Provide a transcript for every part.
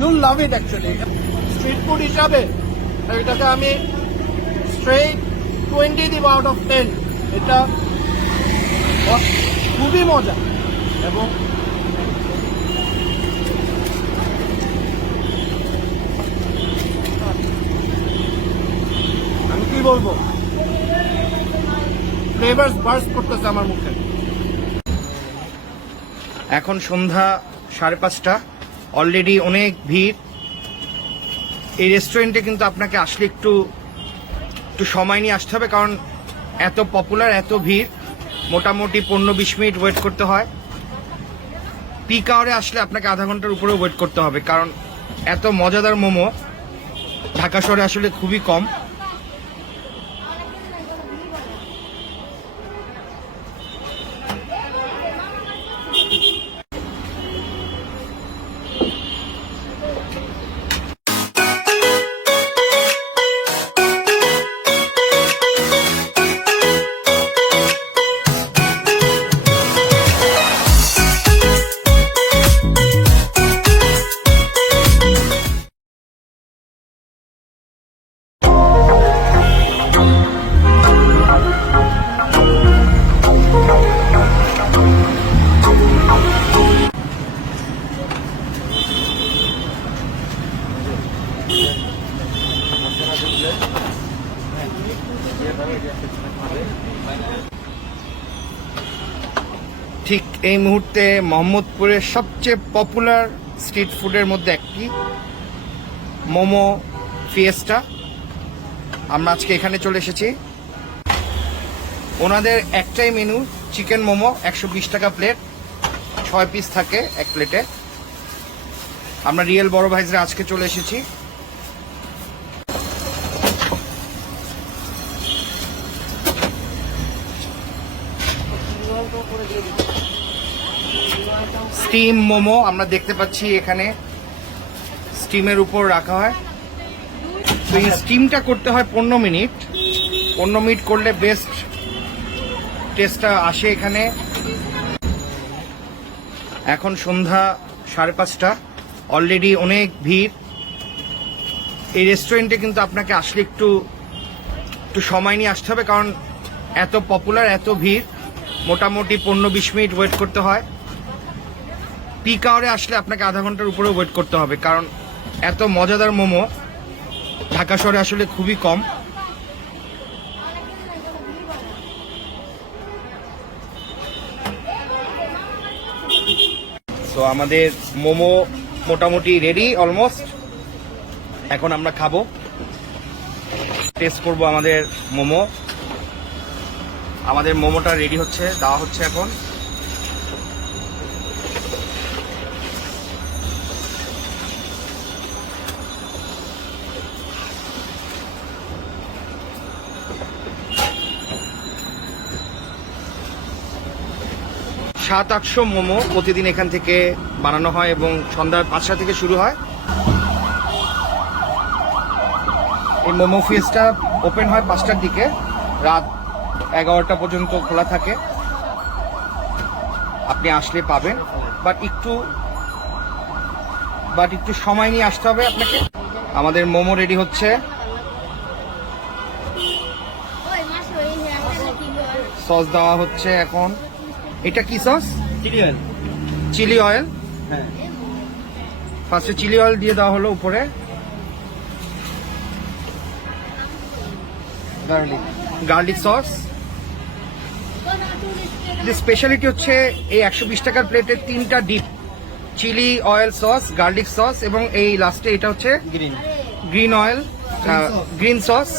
You love it actually. Street food হিসাবে এটাকে আমি স্ট্রেট 20 দিব আউট অফ 10। এটা খুবই মজা এবং আমি কি বলবো, ফ্লেভারস বার্স্ট করতেছে আমার মুখে। এখন সন্ধ্যা 5:30, অলরেডি অনেক ভিড় এই রেস্টুরেন্টে। কিন্তু আপনাকে আসলে একটু সময় নিয়ে আসতে হবে, কারণ এত পপুলার, এত ভিড়, মোটামুটি 15-20 মিনিট ওয়েট করতে হয়। পিক আওয়ারে আসলে আপনাকে আধা ঘন্টার উপরেও ওয়েট করতে হবে, কারণ এত মজাদার মোমো ঢাকা শহরে আসলে খুবই কম। ঠিক এই মুহূর্তে মোহাম্মদপুরের সবচেয়ে পপুলার স্ট্রিট ফুডের মধ্যে একটি মোমো ফিয়েস্টা। আমরা আজকে এখানে চলে এসেছি। ওনাদের একটাই মেনু চিকেন মোমো, 120 টাকা প্লেট, 6 পিস থাকে এক প্লেটে। আমরা রিয়েল বড় ভাইজরা আজকে চলে এসেছি। স্টিম মোমো আমরা দেখতে পাচ্ছি এখানে, স্টিমের উপর রাখা হয়। তো এই স্টিমটা করতে হয় 15 মিনিট। 15 মিনিট করলে বেস্ট টেস্টটা আসে এখানে। এখন সন্ধ্যা 5:30, অলরেডি অনেক ভিড় এই রেস্টুরেন্টে। কিন্তু আপনাকে আসলে একটু সময় নিয়ে আসতে হবে, কারণ এত পপুলার, এত ভিড়, মোটামুটি 15-20 মিনিট ওয়েট করতে হয়। পিক আওয়ারে আসলে আপনাকে আধা ঘন্টার উপরেও ওয়েট করতে হবে, কারণ এত মজাদার মোমো ঢাকা শহরে আসলে খুবই কম। তো আমাদের মোমো মোটামুটি রেডি অলমোস্ট। এখন আমরা খাবো, টেস্ট করব আমাদের মোমো। আমাদের মোমোটা রেডি হচ্ছে, দেওয়া হচ্ছে এখন। সাত-800 মোমো প্রতিদিন এখান থেকে বানানো হয় এবং সন্ধ্যা 5টা থেকে শুরু হয়। এই মোমো ফিয়েস্টা ওপেন হয় 5টার দিকে, রাত 11টা পর্যন্ত খোলা থাকে। আপনি আসলে পাবেন, বাট একটু সময় নিয়ে আসতে হবে আপনাকে। আমাদের মোমো রেডি হচ্ছে, সস দেওয়া হচ্ছে এখন। এটা কি sauce? Chilli oil. Chilli oil, হ্যাঁ, ফার্স্টে চিলি অয়েল দিয়ে দেওয়া হলো উপরে। Garlic sauce. স্পেশালিটি হচ্ছে এই 120 টাকার প্লেটের 3টা dip, chilli oil sauce, garlic sauce এবং এই লাস্টে এটা হচ্ছে গ্রিন অয়েল, গ্রিন সস।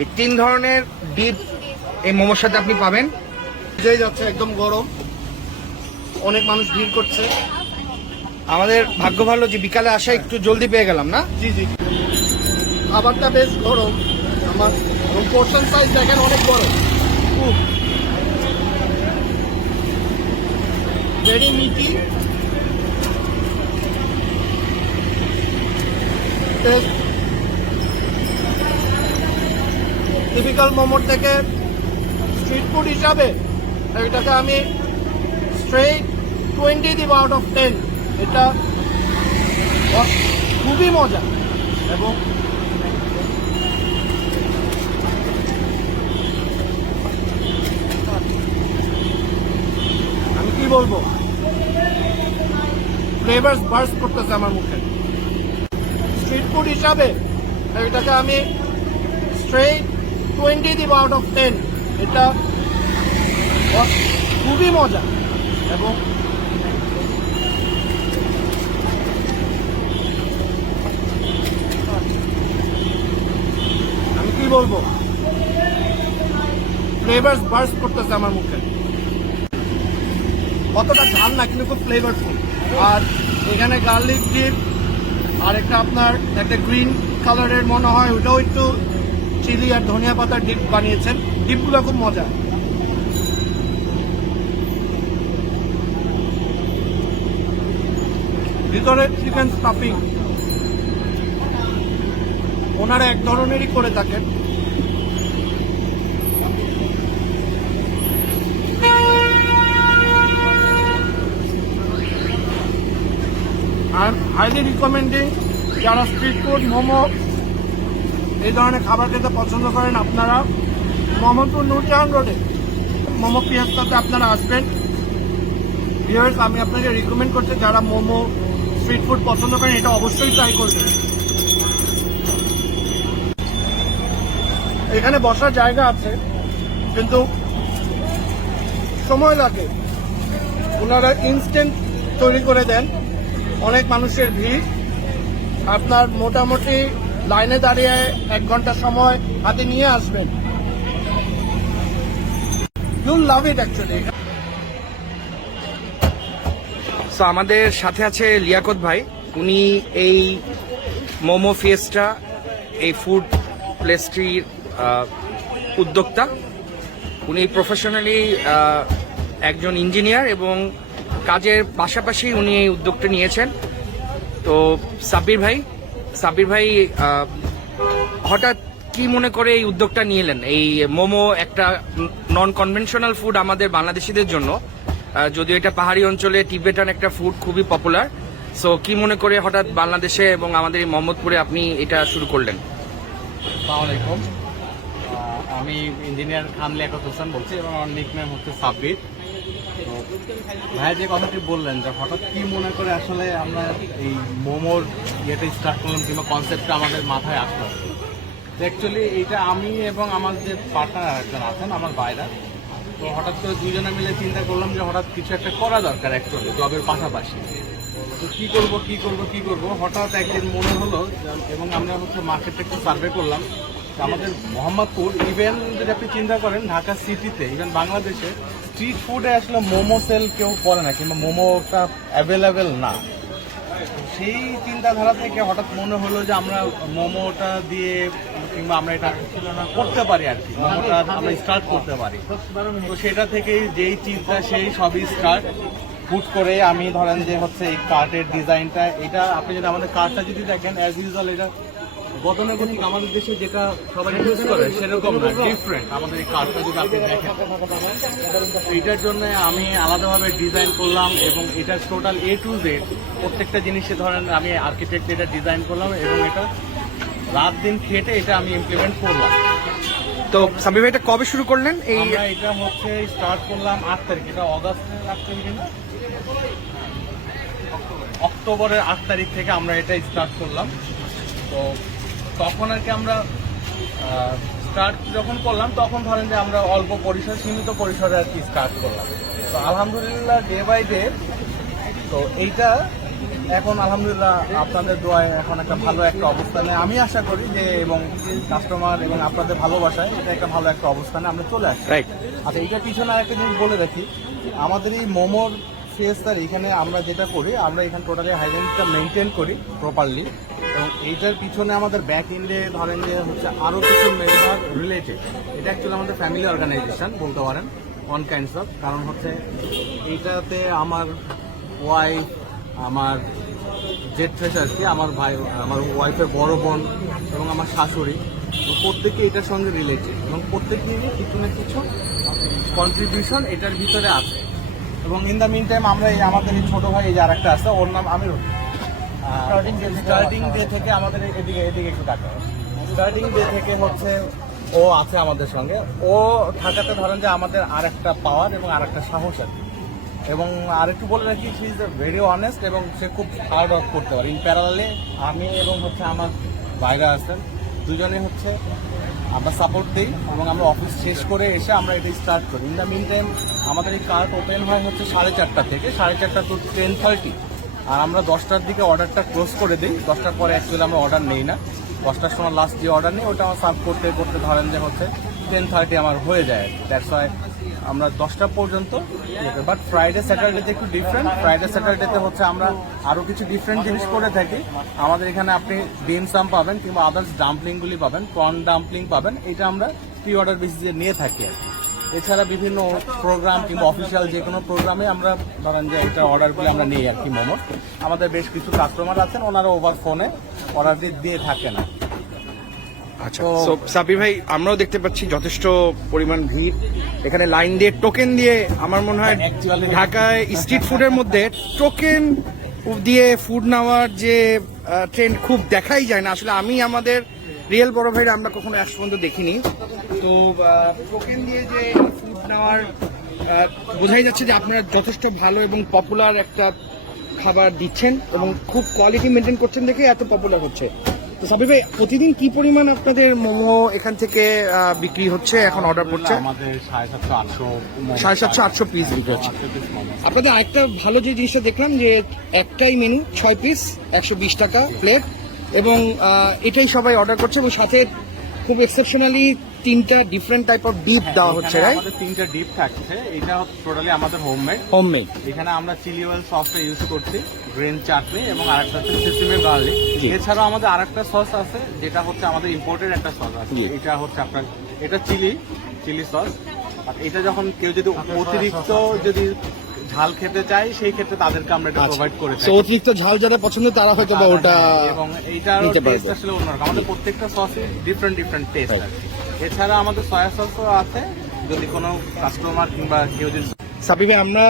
এই 3 ধরনের ডিপ এই মোমোর সাথে আপনি পাবেন। যাচ্ছে একদম গরম, অনেক মানুষ ভিড় করছে। আমাদের ভাগ্য ভালো যে বিকালে আসা একটু জলদি পেয়ে গেলাম না। জি জি, খাবারটা বেশ গরম। আমার পোর্শন সাইজ দেখেন অনেক বড়, ভেরি মিটি। টিপিক্যাল মোমোর থেকে স্ট্রিট ফুড হিসাবে এটাকে আমি স্ট্রেট 20 দিব আউট অফ 10। এটা খুবই মজা এবং আমি কি বলবো, ফ্লেভার্স বার্স্ট করতেছে আমার মুখে। স্ট্রিট ফুড হিসাবে এটাকে আমি স্ট্রেট 20 দিব আউট অফ 10। এটা খুবই মজা এবং আমি কি বলবো, ফ্লেভার্স বার্স্ট করতেছে আমার মুখে। অতটা ঝাল না কিন্তু খুব ফ্লেভারফুল। আর এখানে গার্লিক ডিপ আর একটা আপনার একটা গ্রিন কালারের মনে হয় ওটাও একটু চিলি আর ধনিয়া পাতার ডিপ বানিয়েছেন। ডিপগুলো খুব মজা। ভিতরে চিকেন স্টাফিং ওনারা এক ধরনেরই করে থাকেন। I'm highly recommending যারা স্ট্রিট ফুড মোমো এই ধরনের খাবার খেতে পছন্দ করেন আপনারা মোহাম্মদপুর নূরজাহান রোডে মোমো ফিয়েস্তাতে আপনারা আসবেন। ভিউয়ার্স, আমি আপনাকে রিকমেন্ড করছি যারা মোমো স্ট্রিট ফুড পছন্দ করেন এটা অবশ্যই ট্রাই করবেন। এখানে বসার জায়গা আছে কিন্তু সময় লাগে। ওনারা ইনস্ট্যান্ট তৈরি করে দেন। অনেক মানুষের ভিড়, আপনার মোটামুটি লাইনে দাঁড়িয়ে 1 ঘন্টা সময় হাতে নিয়ে আসবেন। You love it actually. So আমাদের সাথে আছে লিয়াকত ভাই। উনি এই মোমো ফিয়েস্টা এই ফুড প্লেসটির উদ্যোক্তা। উনি প্রফেশনালি একজন ইঞ্জিনিয়ার এবং কাজের পাশাপাশি উনি এই উদ্যোগটা নিয়েছেন। তো সাব্বির ভাই হঠাৎ কি মনে করে এই উদ্যোগটা নিলেন? এই মোমো একটা নন কনভেনশনাল ফুড আমাদের বাংলাদেশিদের জন্য, যদিও এটা পাহাড়ি অঞ্চলে টিবেটান একটা ফুড খুবই পপুলার। সো কি মনে করে হঠাৎ বাংলাদেশে এবং আমাদের এই মোহাম্মদপুরে আপনি এটা শুরু করলেন? আসসালামু আলাইকুম, আমি ইঞ্জিনিয়ার খান লিয়াকত হোসেন বলছি এবং আমার নিকনেম হচ্ছে সাব্বির। তো ভাই যে কথাটি বললেন যে হঠাৎ কি মনে করে আসলে আমরা এই মোমোর ইয়েটা স্টার্ট করলাম কিংবা কনসেপ্টটা আমাদের মাথায় আসলো, অ্যাকচুয়ালি এইটা আমি এবং আমার যে পার্টনার একজন আছেন আমার বাইরা, তো হঠাৎ করে দুইজনে মিলে চিন্তা করলাম যে হঠাৎ কিছু একটা করা দরকার অ্যাকচুয়ালি জবের পাশাপাশি। তো কি করব হঠাৎ একদিন মনে হলো এবং আমরা হচ্ছে মার্কেটটা একটু সার্ভে করলাম। আমাদের মোহাম্মদপুর ইভেন যদি আপনি চিন্তা করেন ঢাকা সিটিতে ইভেন বাংলাদেশে স্ট্রিট ফুডে আসলে মোমো সেল কেউ করে না কিংবা মোমোটা অ্যাভেলেবেল না। সেই চিন্তাধারা থেকে হঠাৎ মনে হলো যে আমরা মোমোটা দিয়ে কিংবা আমরা এটা করতে পারি আর কি, মোমোটা আমরা স্টার্ট করতে পারি। তো সেটা থেকেই যেই চিন্তা সেই সবই স্টার্ট হুট করে আমি ধরেন যে হচ্ছে এই কার্টের ডিজাইনটা, এটা আপনি যদি আমাদের কার্টটা যদি দেখেন অ্যাজ ইউজুয়াল এটা গতানুগতিক আমাদের দেশে যেটা সবাই ইউজ করে সেরকম না, ডিফারেন্ট আমাদের এই কার্ডটা যদি আপনি দেখেন। এইটার জন্য আমি আলাদাভাবে ডিজাইন করলাম এবং এটা টোটাল A to Z প্রত্যেকটা জিনিসে ধরেন আমি আর্কিটেক্ট এটা ডিজাইন করলাম এবং এটা রাত দিন খেটে এটা আমি ইমপ্লিমেন্ট করলাম। তো সাব্বির ভাই এটা কবে শুরু করলেন? আমরা এটা হচ্ছে স্টার্ট করলাম 8 তারিখ, এটা অগাস্টের 8 তারিখে না, অক্টোবরের 8 তারিখ থেকে আমরা এটা স্টার্ট করলাম। তো তখন আর কি আমরা স্টার্ট যখন করলাম তখন ধরেন যে আমরা অল্প পরিসর সীমিত পরিসরে আর কি স্টার্ট করলাম। তো আলহামদুলিল্লাহ ডে বাই ডে তো এইটা এখন আলহামদুলিল্লাহ আপনাদের দোয়ায় এখন একটা ভালো একটা অবস্থানে আমি আশা করি যে এবং কাস্টমার এবং আপনাদের ভালোবাসায় এটা একটা ভালো একটা অবস্থানে আমরা চলে আসছি। রাইট। আচ্ছা, এইটার পিছনে একটা জিনিস বলে রাখি, আমাদের এই মোমোর ফিয়েস্তার এখানে আমরা যেটা করি আমরা এখানে টোটালি হাইজিনটা মেনটেন করি প্রপারলি এবং এইটার পিছনে আমাদের ব্যাক এন্ডে ধরেন যে হচ্ছে আরও কিছু মেম্বার রিলেটেড। এটা অ্যাকচুয়ালি আমাদের ফ্যামিলি অর্গানাইজেশন বলতে পারেন অন কাইন্ডস অফ, কারণ হচ্ছে এইটাতে আমার ওয়াইফ, আমার জেড ফ্রেশ আর কি, আমার ভাই, আমার ওয়াইফের বড় বোন এবং আমার শাশুড়ি, প্রত্যেকে এটার সঙ্গে রিলেটেড এবং প্রত্যেকেই কিছু না কিছু কন্ট্রিবিউশন এটার ভিতরে আছে। এবং ইন দ্য মিন টাইম আমরা এই আমাদের এই ছোটো ভাই এই যে আরেকটা আছে ওর নাম আমির, স্টার্টিং ডে থেকে আমাদের এদিকে একটু তাকাও। স্টার্টিং ডে থেকে হচ্ছে ও আছে আমাদের সঙ্গে, ও থাকাতে ধরেন যে আমাদের আর একটা পাওয়ার এবং আর একটা সাহস আছে। এবং আরেকটু বলে রাখি, সি ইজ ভেরি অনেস্ট এবং সে খুব হার্ড ওয়ার্ক করতে পারে। ইন প্যারালালে আমি এবং হচ্ছে আমার ভাইরা আছেন, দুজনে হচ্ছে আমরা সাপোর্ট দিই এবং আমরা অফিস শেষ করে এসে আমরা এটা স্টার্ট করি। ইন দ্য মিন টাইম আমাদের এই কার্ট ওপেন হয় হচ্ছে 4:30 থেকে 4:30 টু 10:30, আর আমরা 10টার দিকে অর্ডারটা ক্লোজ করে দিই। 10টার পরে অ্যাকচুয়ালি আমরা অর্ডার নেই না। 10টার সময় লাস্ট যে অর্ডার নিই ওটা আমার সার্ভ করতে করতে ধরেন যে হচ্ছে 10:30 আমার হয়ে যায়। দ্যাটস ওয়াই আমরা 10টা পর্যন্ত। বাট ফ্রাইডে স্যাটারডেতে একটু ডিফারেন্ট। ফ্রাইডে স্যাটারডেতে হচ্ছে আমরা আরও কিছু ডিফারেন্ট জিনিস করে থাকি। আমাদের এখানে আপনি ডিম সাম পাবেন কিংবা আদার্স ডাম্পলিংগুলি পাবেন, কর্ন ডাম্পলিং পাবেন। এটা আমরা প্রি অর্ডার বেসিসে নিয়ে থাকি আর কি। এছাড়া বিভিন্ন প্রোগ্রাম কিংবা অফিসিয়াল যে কোনো প্রোগ্রামে আমরা ধরেন যে এটা অর্ডারগুলো আমরা নিই আর কি মোমো। আমাদের বেশ কিছু কাস্টমার আছেন, ওনারা ওভার ফোনে অর্ডার দিয়ে থাকেন না। আচ্ছা, সো সাব্বির ভাই, আমরাও দেখতে পাচ্ছি যথেষ্ট পরিমাণ ভিড় এখানে, লাইন দিয়ে টোকেন দিয়ে। আমার মনে হয় Actually- ঢাকায় স্ট্রিট ফুডের মধ্যে টোকেন দিয়ে ফুড নেওয়ার যে ট্রেন্ড খুব দেখাই যায় না আসলে। আমি আমাদের রিয়েল বড় ভাইরা আমরা কখনো এক পর্যন্ত দেখিনি। তো টোকেন দিয়ে যে ফুড নেওয়ার বোঝাই যাচ্ছে যে আপনারা যথেষ্ট ভালো এবং পপুলার একটা খাবার দিচ্ছেন এবং খুব কোয়ালিটি মেনটেন করছেন দেখে এত পপুলার হচ্ছে। তো সাবির ভাই, প্রতিদিন কি পরিমাণ আপনাদের মোমো এখান থেকে বিক্রি হচ্ছে, এখন অর্ডার করছে? আমাদের 750-800 750-800 পিস বিক্রি হচ্ছে। আপনাদের আরেকটা ভালো যে জিনিসটা দেখলাম যে একটাই মেনু 6 পিস 120 টাকা প্লেট, এবং এটাই সবাই অর্ডার করছে এবং সাথে খুব এক্সেপশনালি 3টা ডিফারেন্ট টাইপ অফ ডিপ দেওয়া হচ্ছে, রাইট? আমাদের 3টা ডিপ থাকছে। এটা টোটালি আমাদের হোমমেড। হোমমেড। এখানে আমরা চিলি অয়েল সসটা ইউজ করছি, গ্রিন চাটনি এবং আরেকটা হচ্ছে সিসিমি গার্লিক। এছাড়াও আমাদের আরেকটা সস আছে যেটা হচ্ছে আমাদের ইম্পোর্টেড একটা সস আছে। জি। এটা হচ্ছে আপনার এটা চিলি সস। আর এটা যখন কেউ যদি অতিরিক্ত যদি ঝাল খেতে চায় সেই ক্ষেত্রে তাদেরকে আমরা এটা প্রোভাইড করে তো থাকি। অতিরিক্ত ঝাল যারা পছন্দ তারা হয়তো বা ওটা এবং এইটার নিতে পারবে। টেস্ট আসলে অন্যরকম। আমাদের প্রত্যেকটা সসে ডিফারেন্ট টেস্ট আছে। এছাড়া আমাদের সয়া সসও আছে, যদি কোনো কাস্টমার কিংবা কেউ যদি। সাবির ভাই, আমরা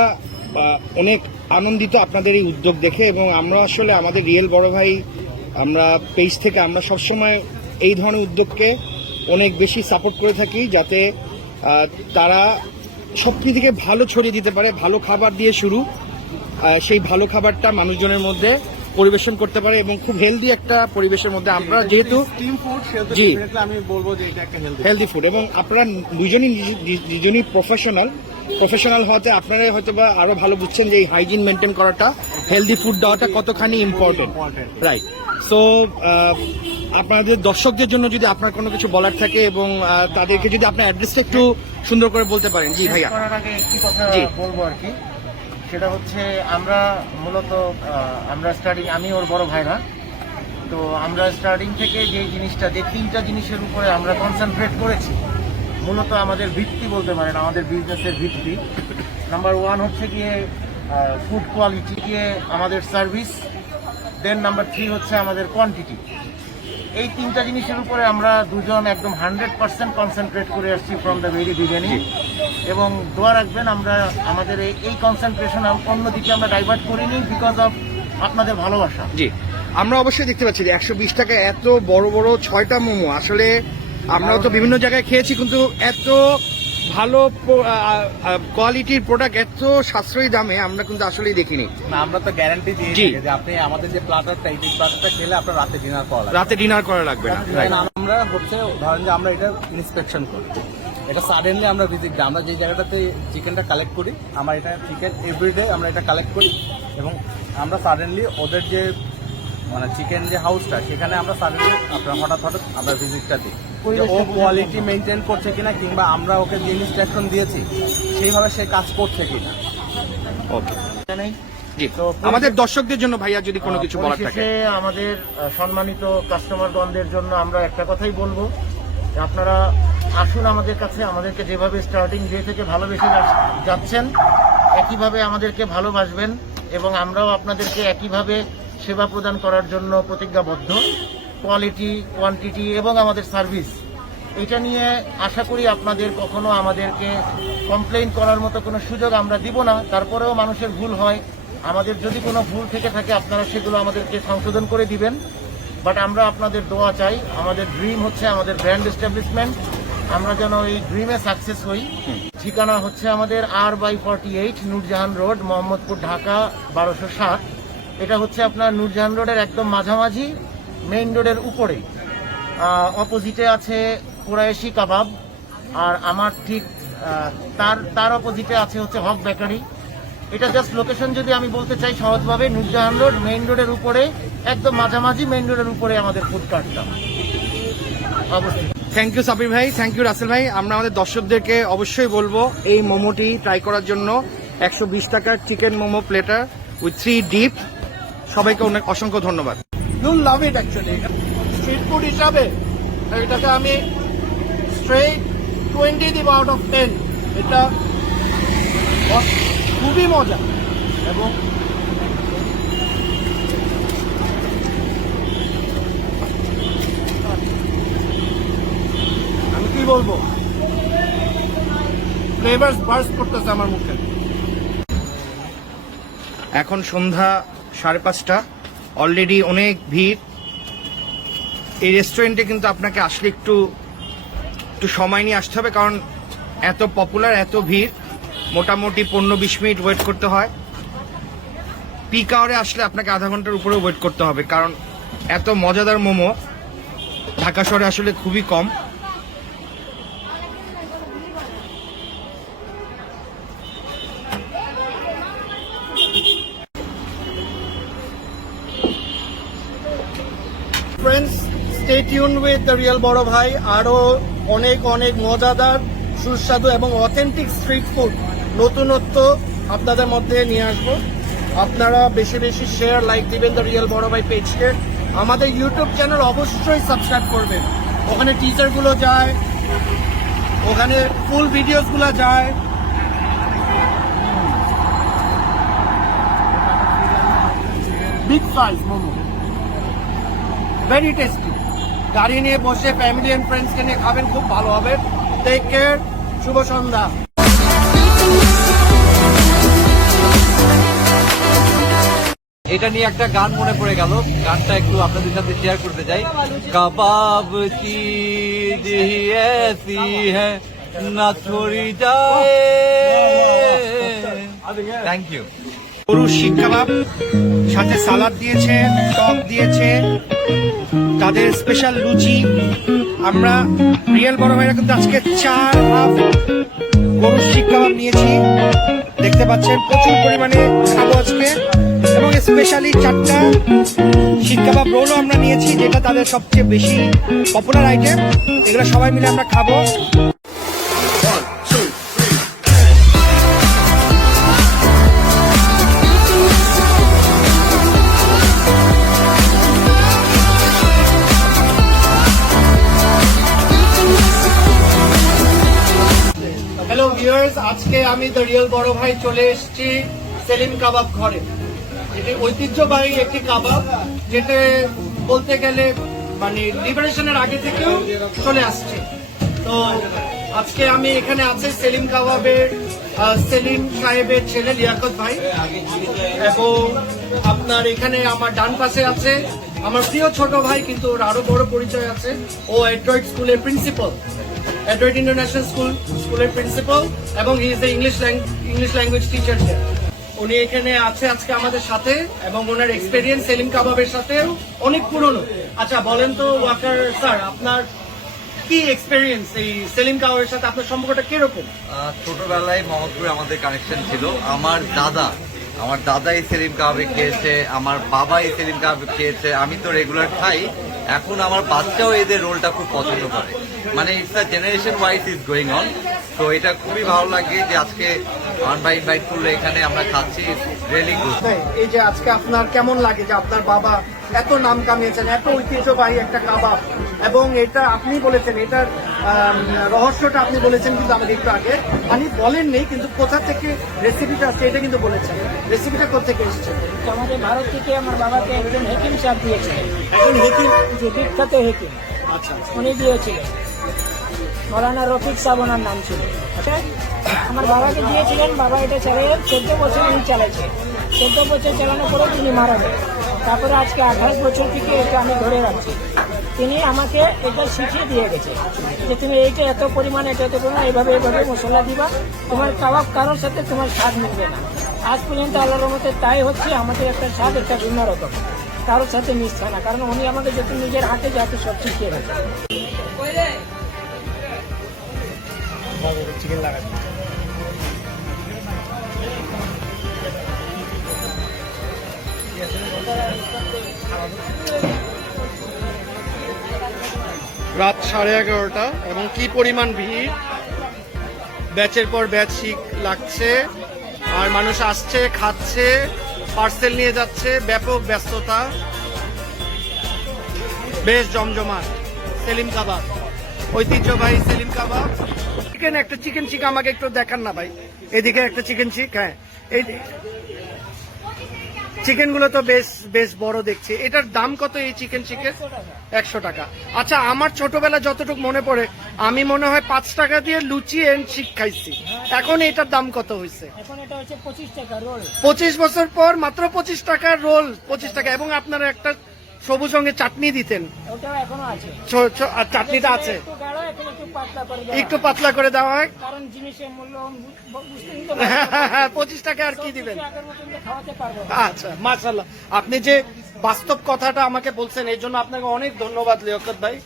অনেক আনন্দিত আপনাদের এই উদ্যোগ দেখে, এবং আমরা আসলে আমাদের রিয়েল বড় ভাই আমরা পেজ থেকে আমরা সবসময় এই ধরনের উদ্যোগকে অনেক বেশি সাপোর্ট করে থাকি, যাতে তারা সব কিছু থেকে ভালো ছড়িয়ে দিতে পারে। ভালো খাবার দিয়ে শুরু, সেই ভালো খাবারটা মানুষজনের মধ্যে পরিবেশন করতে পারে এবং খুব হেলদি একটা পরিবেশের মধ্যে আমরা যেহেতু স্টিম ফুড সেহেতু জি। definitely আমি বলবো যে এটা একটা হেলদি ফুড, এবং আপনারা দুজনই প্রফেশনাল হওয়াতে আপনারা হয়তো বা আরো ভালো বুঝছেন যে এই হাইজিন মেনটেন করাটা, হেলদি ফুড দেওয়াটা কতখানি ইম্পর্টেন্ট, রাইট? সো আপনাদের দর্শকদের জন্য যদি আপনার কোনো কিছু বলার থাকে এবং তাদেরকে যদি আপনার অ্যাড্রেসটা একটু সুন্দর করে বলতে পারেন। জি ভাইয়া। করার আগে একটি কথা জি। বলবো আর কি, সেটা হচ্ছে আমরা মূলত আমরা স্টার্টিং, আমি ওর বড় ভাইরা, তো আমরা স্টার্টিং থেকে যে জিনিসটা, যে 3টা জিনিসের উপরে আমরা কনসেন্ট্রেট করেছি, মূলত আমাদের ভিত্তি বলতে পারেন, আমাদের বিজনেসের ভিত্তি। নাম্বার 1 হচ্ছে গিয়ে ফুড কোয়ালিটি, গিয়ে আমাদের সার্ভিস, দেন নাম্বার 3 হচ্ছে আমাদের কোয়ান্টিটি। এই 3টা জিনিসের উপরে আমরা দুজন একদম 100% কনসেন্ট্রেট করে আসছি ফ্রম দ্য ভেরি বিগিনিং। এবং দোয়া রাখবেন, আমরা আমাদের এই কনসেন্ট্রেশন অন্যদিকে আমরা ডাইভার্ট করিনি, বিকজ অফ আপনাদের ভালোবাসা। জি, আমরা অবশ্যই দেখতে পাচ্ছি যে 120 টাকা এত বড় বড় 6টা মোমো, আসলে আমরাও তো বিভিন্ন জায়গায় খেয়েছি, কিন্তু এত ভালো কোয়ালিটির প্রোডাক্ট এত সাশ্রয়ী দামে আমরা কিন্তু আসলেই দেখিনি। না, আমরা তো গ্যারান্টি দিয়ে জি। থাকি যে আপনি আমাদের যে প্ল্যাটারটা, এই প্ল্যাটারটা খেলে আপনার রাতে ডিনার করা লাগবে। রাতে ডিনার করা লাগবে না, রাইট? আমরা হচ্ছে ধরেন যে আমরা এটা ইন্সপেকশন করি, এটা সাডেনলি আমরা ভিজিট দিই। আমরা যে জায়গাটাতে চিকেনটা কালেক্ট করি, আমরা এটা চিকেন এভরিডে আমরা এটা কালেক্ট করি এবং আমরা সাডেনলি ওদের যে মানে চিকেন যে হাউসটা, সেখানে আমরা সাডেনলি আপনার হঠাৎ আমরা ভিজিটটা দিই যে ও কোয়ালিটি মেনটেন করছে কিনা, কিংবা আমরা ওকে যে ইনস্ট্রাকশন দিয়েছি সেইভাবে সে কাজ করছে কিনা। ওকে, নেই জি। তো আমাদের দর্শকদের জন্য ভাইয়া যদি কোনো কিছু বলার থাকে। পরিশেষে আমাদের সম্মানিত কাস্টমারগণদের জন্য আমরা একটা কথাই বলবো, যে আপনারা আসুন আমাদের কাছে, আমাদেরকে যেভাবে স্টার্টিং ডে থেকে ভালোবেসে যাচ্ছেন, একইভাবে আমাদেরকে ভালোবাসবেন এবং আমরাও আপনাদেরকে একইভাবে সেবা প্রদান করার জন্য প্রতিজ্ঞাবদ্ধ। কোয়ালিটি, কোয়ান্টিটি এবং আমাদের সার্ভিস, এটা নিয়ে আশা করি আপনাদের কখনো আমাদেরকে কমপ্লেইন করার মতো কোনো সুযোগ আমরা দিব না। তারপরেও মানুষের ভুল হয়, আমাদের যদি কোনো ভুল থেকে থাকে আপনারা সেগুলো আমাদেরকে সংশোধন করে দিবেন। বাট আমরা আপনাদের দোয়া চাই। আমাদের ড্রিম হচ্ছে আমাদের ব্র্যান্ড এস্টাবলিশমেন্ট, আমরা যেন এই ড্রিমে সাকসেস হই। ঠিকানা হচ্ছে আমাদের R/48 নূরজাহান রোড, মোহাম্মদপুর, ঢাকা 1207। এটা হচ্ছে আপনার নূরজাহান রোডের একদম মাঝামাঝি, মেইন রোডের উপরে। অপোজিটে আছে কুরাইশি কাবাব, আর আমার ঠিক তার অপোজিটে আছে হচ্ছে হক বেকারি। এটা জাস্ট লোকেশন যদি আমি বলতে চাই সহজভাবে, নূরজাহান রোড মেইন রোডের উপরে, একদম মাঝামাঝি মেইন রোডের উপরে আমাদের ফুড কার্টটা অবশ্যই। থ্যাংক ইউ সাবির ভাই, থ্যাংক ইউ রাসেল ভাই। আমরা আমাদের দর্শকদেরকে অবশ্যই বলবো এই মোমোটি ট্রাই করার জন্য। 120 টাকার chicken momo platter with 3 dip. সবাইকে অনেক অসংখ্য ধন্যবাদ। You love it actually. Street food হিসাবে এটাকে আমি স্ট্রেট 20 দিব আউট অফ 10। এটা খুবই মজা এবং আমি কি বলবো, ফ্লেভারস বার্স্ট করতেছে আমার মুখে। এখন সন্ধ্যা 5:30, অলরেডি অনেক ভিড়। এই রেস্টুরেন্টে কিন্তু আপনাকে আসলে একটু সময় নিয়ে আসতে হবে, কারণ এত পপুলার, এত ভিড়। মোটামুটি 15-20 মিনিট ওয়েট করতে হয়। পিক আওয়ারে আসলে আপনাকে আধা ঘন্টার উপরে ওয়েট করতে হবে, কারণ এত মজাদার মোমো ঢাকা শহরে আসলে খুবই কম। Friends, stay tune with the real বড় ভাই। আরো অনেক অনেক মজাদার, সুস্বাদু এবং অথেন্টিক স্ট্রিট ফুড নতুনত্ব আপনাদের মধ্যে নিয়ে আসবো। আপনারা বেশি বেশি শেয়ার, লাইক দিবেন দ্য রিয়েল বড় ভাই পেজকে। আমাদের ইউটিউব চ্যানেল অবশ্যই সাবস্ক্রাইব করবেন। ওখানে টিজারগুলো যায়, ওখানে ফুল ভিডিওসগুলো যায়। Big size momo, very tasty. গাড়ি নিয়ে বসে ফ্যামিলি এন্ড ফ্রেন্ডসকে নিয়ে খাবেন, খুব ভালো হবে। টেক কেয়ার, শুভ সন্ধ্যা। এটা নিয়ে একটা গান মনে পড়ে গেল, গানটা একটু আপনাদের সাথে শেয়ার করতে চাই। কাবাব চীজ হি ऐसी है না छोड़ी जाए। Thank you. গরুর শিক কাবাব, সাথে সালাদ দিয়েছে, টক দিয়েছে, তাদের স্পেশাল লুচি। আমরা রিয়েল বড় ভাইরা কিন্তু আজকে 4 হাফ গরুর শিক কাবাব নিয়েছি। দেখতে পাচ্ছেন প্রচুর পরিমাণে খাবো আজকে, এবং স্পেশালি 4টা শিক কাবাব রোলও আমরা নিয়েছি, যেটা তাদের সবচেয়ে বেশি পপুলার আইটেম। এগুলো সবাই মিলে আমরা খাবো। হ্যালো ভিউয়ার্স, আজকে আমি দ্য রিয়েল বড় ভাই চলে এসেছি সেলিম কাবাব ঘরে। এটি ঐতিহ্যবাহী একটি কাবাব, যেটা বলতে গেলে মানে লিবারেশনের আগে থেকেও চলে আসছে। তো আজকে আমি এখানে আছি সেলিম কাবাবের সেলিম সাহেবের ছেলে লিয়াকত ভাই, এবং আপনার এখানে আমার ডান পাশে আছে আমার প্রিয় ছোট ভাই, কিন্তু ওর আরো বড় পরিচয় আছে। ও অ্যাড্রয়েড স্কুলের প্রিন্সিপাল, অ্যাড্রয়েড ইন্টারন্যাশনাল স্কুলের প্রিন্সিপাল, এবং he is the English language teacher. উনি এখানে আছে আজকে আমাদের সাথে, এবং ওনার এক্সপেরিয়েন্স সেলিম কাবাবের সাথে অনেক পুরনো। আচ্ছা বলেন তো ওয়াকার স্যার, আপনার কি এক্সপেরিয়েন্স এই সেলিম কাবাবের সাথে? আপনার সম্পর্কটা কিরকম? ছোটবেলায় মোহাম্মদপুরে আমাদের কানেকশন ছিল। আমার দাদা এই সেলিম কাবাবে খেয়েছে, আমার বাবা এই সেলিম কাবাবে খেয়েছে, আমি তো রেগুলার খাই। এখন আমার বাচ্চাও এদের রোলটা খুব পছন্দ করে, মানে it's a generation wise is going on. তো এটা খুবই ভালো লাগে যে আজকে আমার ভাই ইনভাইট করলো, এখানে আমরা খাচ্ছি, রিয়েলি গুড। এই যে আজকে আপনার কেমন লাগে যে আপনার বাবা এত নাম কামিয়েছেন, এত ঐতিহ্যবাহী একটা কাবাব, এবং এটা আপনি বলেছেন, এটার রহস্যটা আপনি বলেছেন কিন্তু আমাদের একটু আগে, মানে বলেন নেই কিন্তু কোথা থেকে রেসিপিটা আসছে এটা কিন্তু বলেছেন। রেসিপিটা কোথা থেকে এসছে? আমাদের ভারত থেকে আমার বাবাকে একজন হেকিম সাহেব দিয়েছিলেন, এখন হেকিম, যে বিখ্যাত হেকিম, আচ্ছা উনি দিয়েছিলেন। মৌলানা রফিক সাহেব ওনার নাম ছিল। আচ্ছা, আমার বাবাকে দিয়েছিলেন, বাবা এটা ছেড়ে 14 বছর উনি চালাইছে। 14 বছর চালানোর পরেও তিনি মারা যান। তারপরে আজকে 28 বছর থেকে এটা আমি ধরে রাখছি। তিনি আমাকে এটা শিখিয়ে দিয়ে গেছে যে তুমি এইটা এত পরিমাণ এটা এত পরিমাণ এভাবে মশলা দিবা, তোমার কাবাব কারোর সাথে তোমার স্বাদ মিলবে না। আজ পর্যন্ত আল্লাহর মতে তাই হচ্ছে, আমাদের একটা স্বাদ একটা ভিন্ন রকম, কারোর সাথে মিশছে না, কারণ উনি আমাকে যেহেতু নিজের হাতে যাতে সব শিখিয়ে গেছে। রাত 11:30 এবং কি পরিমাণ ভিড়, ব্যাচের পর ব্যাচ লাগছে, আর মানুষ আসছে, খাচ্ছে, পার্সেল নিয়ে যাচ্ছে, ব্যাপক ব্যস্ততা, বেশ জমজমাট। সেলিম কাবাব, ঐতিহ্যবাহী সেলিম কাবাব। চিকেন, একটা চিকেন চিক আমাকে একটু দেখান না ভাই, এদিকে একটা চিকেন চিক। হ্যাঁ, এই চিকেন গুলো তো বেশ বেশ বড় দেখছি। এটার দাম কত এই চিকেন চিকেন? 100 টাকা। আচ্ছা, আমার ছোটবেলা যতটুকু মনে পড়ে, আমি মনে হয় 5 টাকা দিয়ে লুচি এন্ড চিক খাইছি। এখন এটার দাম কত হয়েছে? এখন এটা হচ্ছে 25 টাকা রোল। 25 বছর পর মাত্র 25 টাকার রোল, 25 টাকা। এবং আপনারা একটা সবুজ রঙের চাটনি দিতেন, ওটাও এখনো আছে। আর চাটনিটা আছে, একটু গাঢ়, এখন একটু পাতলা করে দেওয়া একটু হয়। পাতলা করে দেওয়া হয়। কারণ জিনিসের মূল্য বুঝতেই তো 25 টাকা আর কি দিবেন? আগের মতন যে খাওয়াতে পারবো না। আচ্ছা, মাশাআল্লাহ, আপনি যে বাস্তব কথাটা আমাকে বলছেন এর জন্য আপনাকে অনেক ধন্যবাদ লিয়াকত ভাই।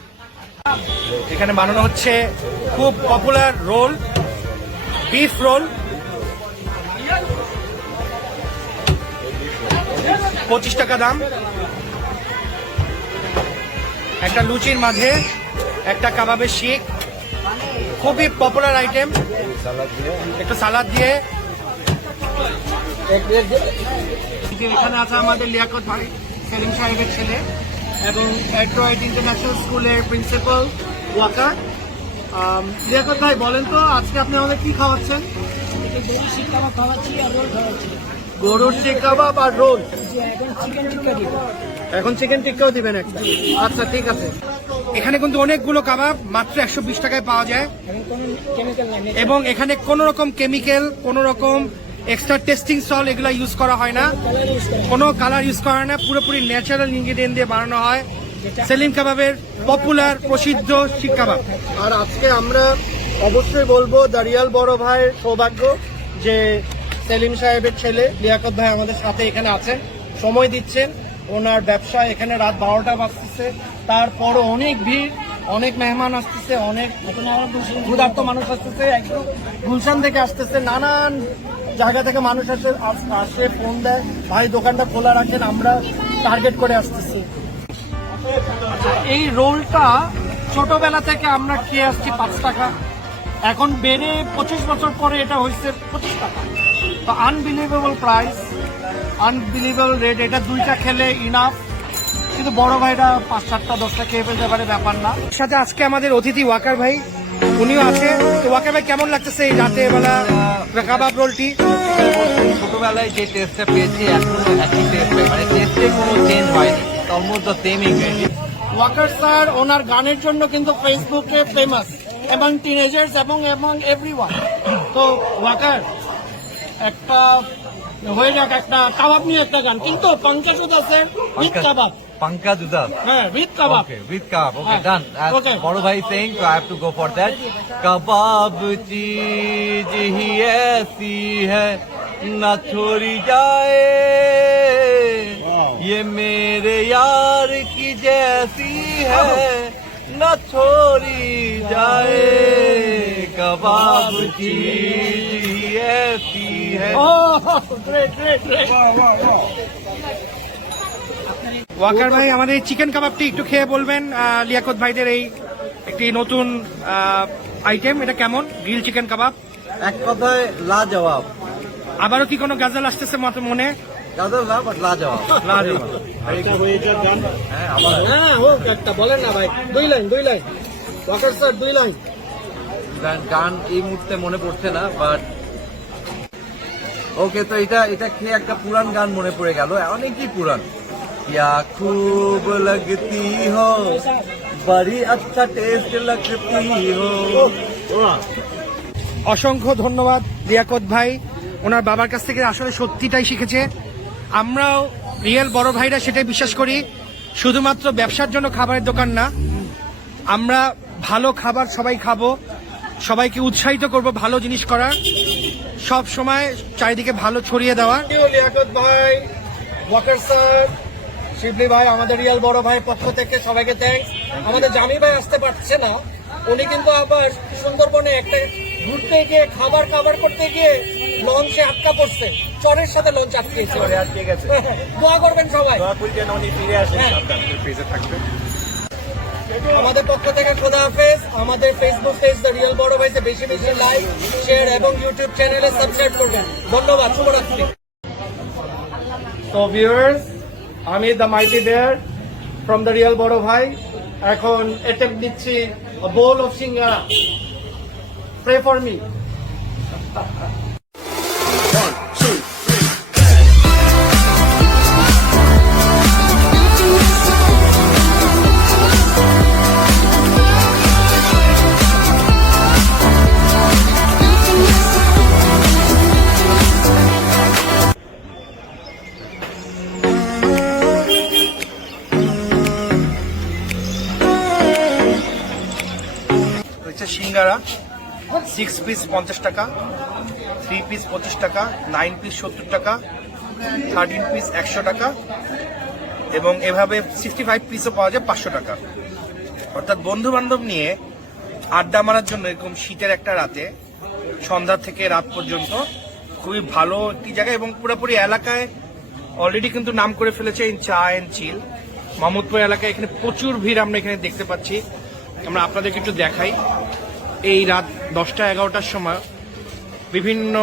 এখানে বানানো হচ্ছে খুব পপুলার রোল, বিফ রোল। 25 টাকা দাম। একটা লুচির মাঝে একটা কাবাবের শিক, খুবই পপুলার আইটেম। একটু সালাদ দিয়ে। এখানে আছে আমাদের লিয়াকত ভাই, সেলিম সাহেবের ছেলে, এবং অ্যাড্রয়েড ইন্টারন্যাশনাল স্কুলের প্রিন্সিপাল ওয়াকার। লিয়াকত ভাই, বলেন তো আজকে আপনি আমাদের কি খাওয়াচ্ছেন? এটা গরুর শিক কাবাব খাওয়াচ্ছি আর রোল খাওয়াচ্ছি। গরুর শিক কাবাব আর রোল। যে এখন চিকেন টিক্কা দিব। এখন চিকেন টিক্কাও দিবেন একটা? আচ্ছা, ঠিক আছে। এখানে কিন্তু অনেকগুলো কাবাব মাত্র 120 টাকায় পাওয়া যায়, এখন কোনো কেমিক্যাল নাই। এবং এখানে কোন রকম কেমিক্যাল, কোন রকম এক্সট্রা টেস্টিং সল্ট এগুলো ইউজ করা হয় না, কালার ইউজ করে। কোনো কালার ইউজ করা হয় না, পুরোপুরি ন্যাচারাল ইনগ্রেডিয়েন্ট দিয়ে বানানো হয় সেলিম কাবাবের পপুলার প্রসিদ্ধ শিক কাবাব। আর আজকে আমরা অবশ্যই বলবো দ্য রিয়াল বড় ভাইয়ের সৌভাগ্য যে সেলিম সাহেবের ছেলে লিয়াকত ভাই আমাদের সাথে এখানে আছেন, সময় দিচ্ছেন। ওনার ব্যবসা এখানে রাত 12টা বাজতেছে, তারপরও অনেক ভিড়, অনেক মেহমান আসতেছে, অনেক ক্ষুধার্ত মানুষ আসতেছে, একদম গুলশান থেকে আসতেছে, নানান জায়গা থেকে মানুষ আসে, ফোন দেয়, ভাই দোকানটা খোলা রাখেন, আমরা টার্গেট করে আসতেছি। এই রোলটা ছোটবেলা থেকে আমরা খেয়ে আসছি 5 টাকা, এখন বেড়ে 25 বছর পরে এটা হয়েছে 25 টাকা। তো আনবিলিভেবল প্রাইস, আনবিলিভেবল রেট। এটা 2টা খেলে ইনাফ, কিন্তু বড় ভাইরা 5, 4টা 10টা খেয়ে ফেলতে পারে, ব্যাপার না। সাথে আজকে আমাদের অতিথি ওয়াকার ভাই, উনিও আছে। তো ওয়াকার ভাই, কেমন লাগতেছে এই রাতের বেলা কাবাব রোলটি? ছোটবেলায় যে টেস্টটা পেয়েছি এখন একই টেস্ট, মানে টেস্টে কোনো চেঞ্জ হয়নি, almost the same ingredient. Waqar sir ওনার গানের জন্য কিন্তু ফেসবুকে ফেমাস, এবং টিনেজার্স এবং এভরিওয়ান। তো ওয়াকার, একটা হয়ে যাক, একটা কাবাব নিয়ে একটা গান, কিন্তু পঙ্কজ আছে উইথ কাবাব। Pankaj Udas. হ্যাঁ, with kebab. Okay, with kebab. Okay, Ah, done. As okay. Boro Bhai is saying, so I have to go for that. Kebab चीज ही ऐसी है न छोड़ी जाए, ये मेरे यार की जैसी है न छोड़ी जाए, कबाब चीज ही ऐसी है। Great great great. ওয়াকার ভাই, আমাদের এই চিকেন কাবাবটি একটু খেয়ে বলবেন, লিয়াকত ভাইদের এই একটি নতুন আইটেম, এটা কেমন? গ্রিল চিকেন কাবাব। এক কথায় লাজবাব। আবারও কি কোনো গাজাল আসতেছে মনে? গাজর না, বাট লাজবাব। লাজবাব। হ্যাঁ, আবার হ্যাঁ, হোক একটা, বলেন না ভাই, 2 লাইন ওয়াকার স্যার, 2 লাইন গান এই মুহূর্তে মনে পড়ছে না, বাট ওকে। তো এটা খেয়ে একটা পুরান গান মনে পড়ে গেল, অনেকই পুরান। क्या खूब लगती हो, बड़ी अच्छा टेस्ट लगती हो। অসংখ্য ধন্যবাদ লিয়াকত ভাই, ওনার বাবার কাছ থেকে আসলে সত্যিটাই শিখেছে আমরাও রিয়েল বড় ভাইরা সেটাই বিশ্বাস করি, শুধুমাত্র ব্যবসার জন্য খাবারের দোকান না, আমরা ভালো খাবার সবাই খাবো, সবাইকে উৎসাহিত করব ভালো জিনিস করার, সব সময় চারিদিকে ভালো ছড়িয়ে দেওয়ার। লিয়াকত ভাই, ওয়াকার স্যার, শিবলি ভাই, আমাদের রিয়াল বড় ভাই পক্ষ থেকে সবাইকে থ্যাঙ্কস। আমাদের জামি ভাই আসতে পারছে না, উনি কিন্তু আবার সুন্দরবনে একটা ঘুরতে গিয়ে খাবার করতে গিয়ে লঞ্চে আটকা পড়ছে, চরের সাথে লঞ্চ আটকেছে, দোয়া করবেন সবাই। আমাদের পক্ষ থেকে খোদা হাফেজ। আমাদের ফেসবুক পেজ দ্য রিয়াল বড় ভাইতে বেশি বেশি লাইক, শেয়ার এবং ইউটিউব চ্যানেলে সাবস্ক্রাইব করবেন। ধন্যবাদ, শুভরাত্রি। তো ভিউয়ার্স, আমি the mighty bear from the real বড় ভাই এখন অ্যাটেম্প দিচ্ছি bowl of singara. Pray for me. হচ্ছে সিঙ্গারা 6 পিস 50 টাকা, 3 পিস 25 টাকা, 9 পিস 70 টাকা, 13 পিস 100 টাকা এবং এভাবে 65 পিসও পাওয়া যায় 500 টাকা। অর্থাৎ বন্ধু বান্ধব নিয়ে আড্ডা মারার জন্য এরকম শীতের একটা রাতে সন্ধ্যা থেকে রাত পর্যন্ত খুবই ভালো একটি জায়গা এবং পুরোপুরি এলাকায় অলরেডি কিন্তু নাম করে ফেলেছে ইন চা এন্ড চিল। মোহাম্মদপুর এলাকায় এখানে প্রচুর ভিড় আমরা এখানে দেখতে পাচ্ছি। আমরা আপনাদেরকে একটু দেখাই, এই রাত 10টা-11টার সময় বিভিন্ন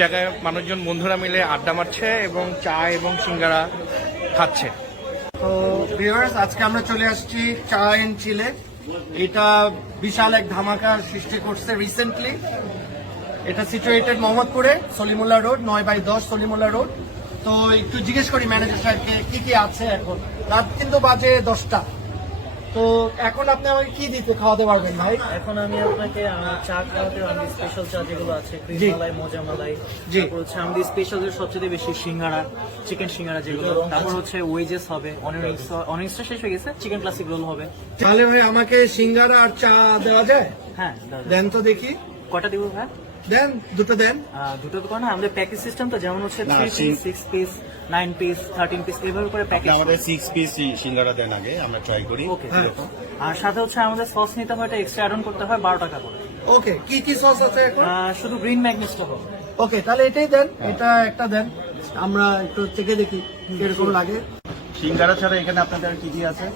জায়গায় মানুষজন বন্ধুরা মিলে আড্ডা মারছে এবং চা এবং সিঙ্গারা খাচ্ছে। তো ভিউয়ার্স, আজকে আমরা চলে আসছি চা এন্ড চিলে। এটা বিশাল এক ধামাকার সৃষ্টি করছে রিসেন্টলি। এটা সিচুয়েটেড মোহাম্মদপুরে, সলিমুল্লাহ রোড, 9/10 সলিমুল্লাহ রোড। তো একটু জিজ্ঞেস করি ম্যানেজার সাহেবকে কি কি আছে। এখন রাত কিন্তু বাজে 10টা। তো এখন আপনি আমাকে কি দিতে খাওয়াতে পারবেন ভাই? এখন আমি আপনাকে চা খাওয়াতে আমাদের স্পেশাল চা যেগুলো আছে, ক্রিম জি। মালাই, মজা মালাই, জি। তারপর হচ্ছে আমাদের স্পেশাল সবচেয়ে বেশি সিঙ্গারা, চিকেন সিঙ্গারা যেগুলো, তারপর হচ্ছে ওয়েজেস হবে, অনিয়ন্সটা শেষ হয়ে গেছে, চিকেন ক্লাসিক রোল হবে। তাহলে ভাই আমাকে সিঙ্গারা আর চা দেওয়া যায়? হ্যাঁ, দাদা। দেন তো দেখি। কটা দিব ভাই? দেন, দুটো দেন। দুটো তো না, আমাদের প্যাকেজ সিস্টেম তো, যেমন হচ্ছে 3 পিস, 6 পিস, 9 পিস, 13 পিস, এভাবে করে প্যাকেজ। আমাদের 6 পিস সিঙ্গারা দেন আগে, আমরা ট্রাই করি। ওকে। আর সাথে হচ্ছে আমাদের সস নিতে হয়, এটা এক্সট্রা অ্যাড অন করতে হয় 12 টাকা করে। ওকে, কি কি সস আছে এখন? শুধু গ্রিন ম্যাগনেসটা হবে। ওকে, তাহলে এটাই দেন, এটা একটা দেন, আমরা একটু চেখে দেখি কিরকম লাগে। সিঙ্গারা ছাড়া এখানে আপনাদের আর কি কি আছে?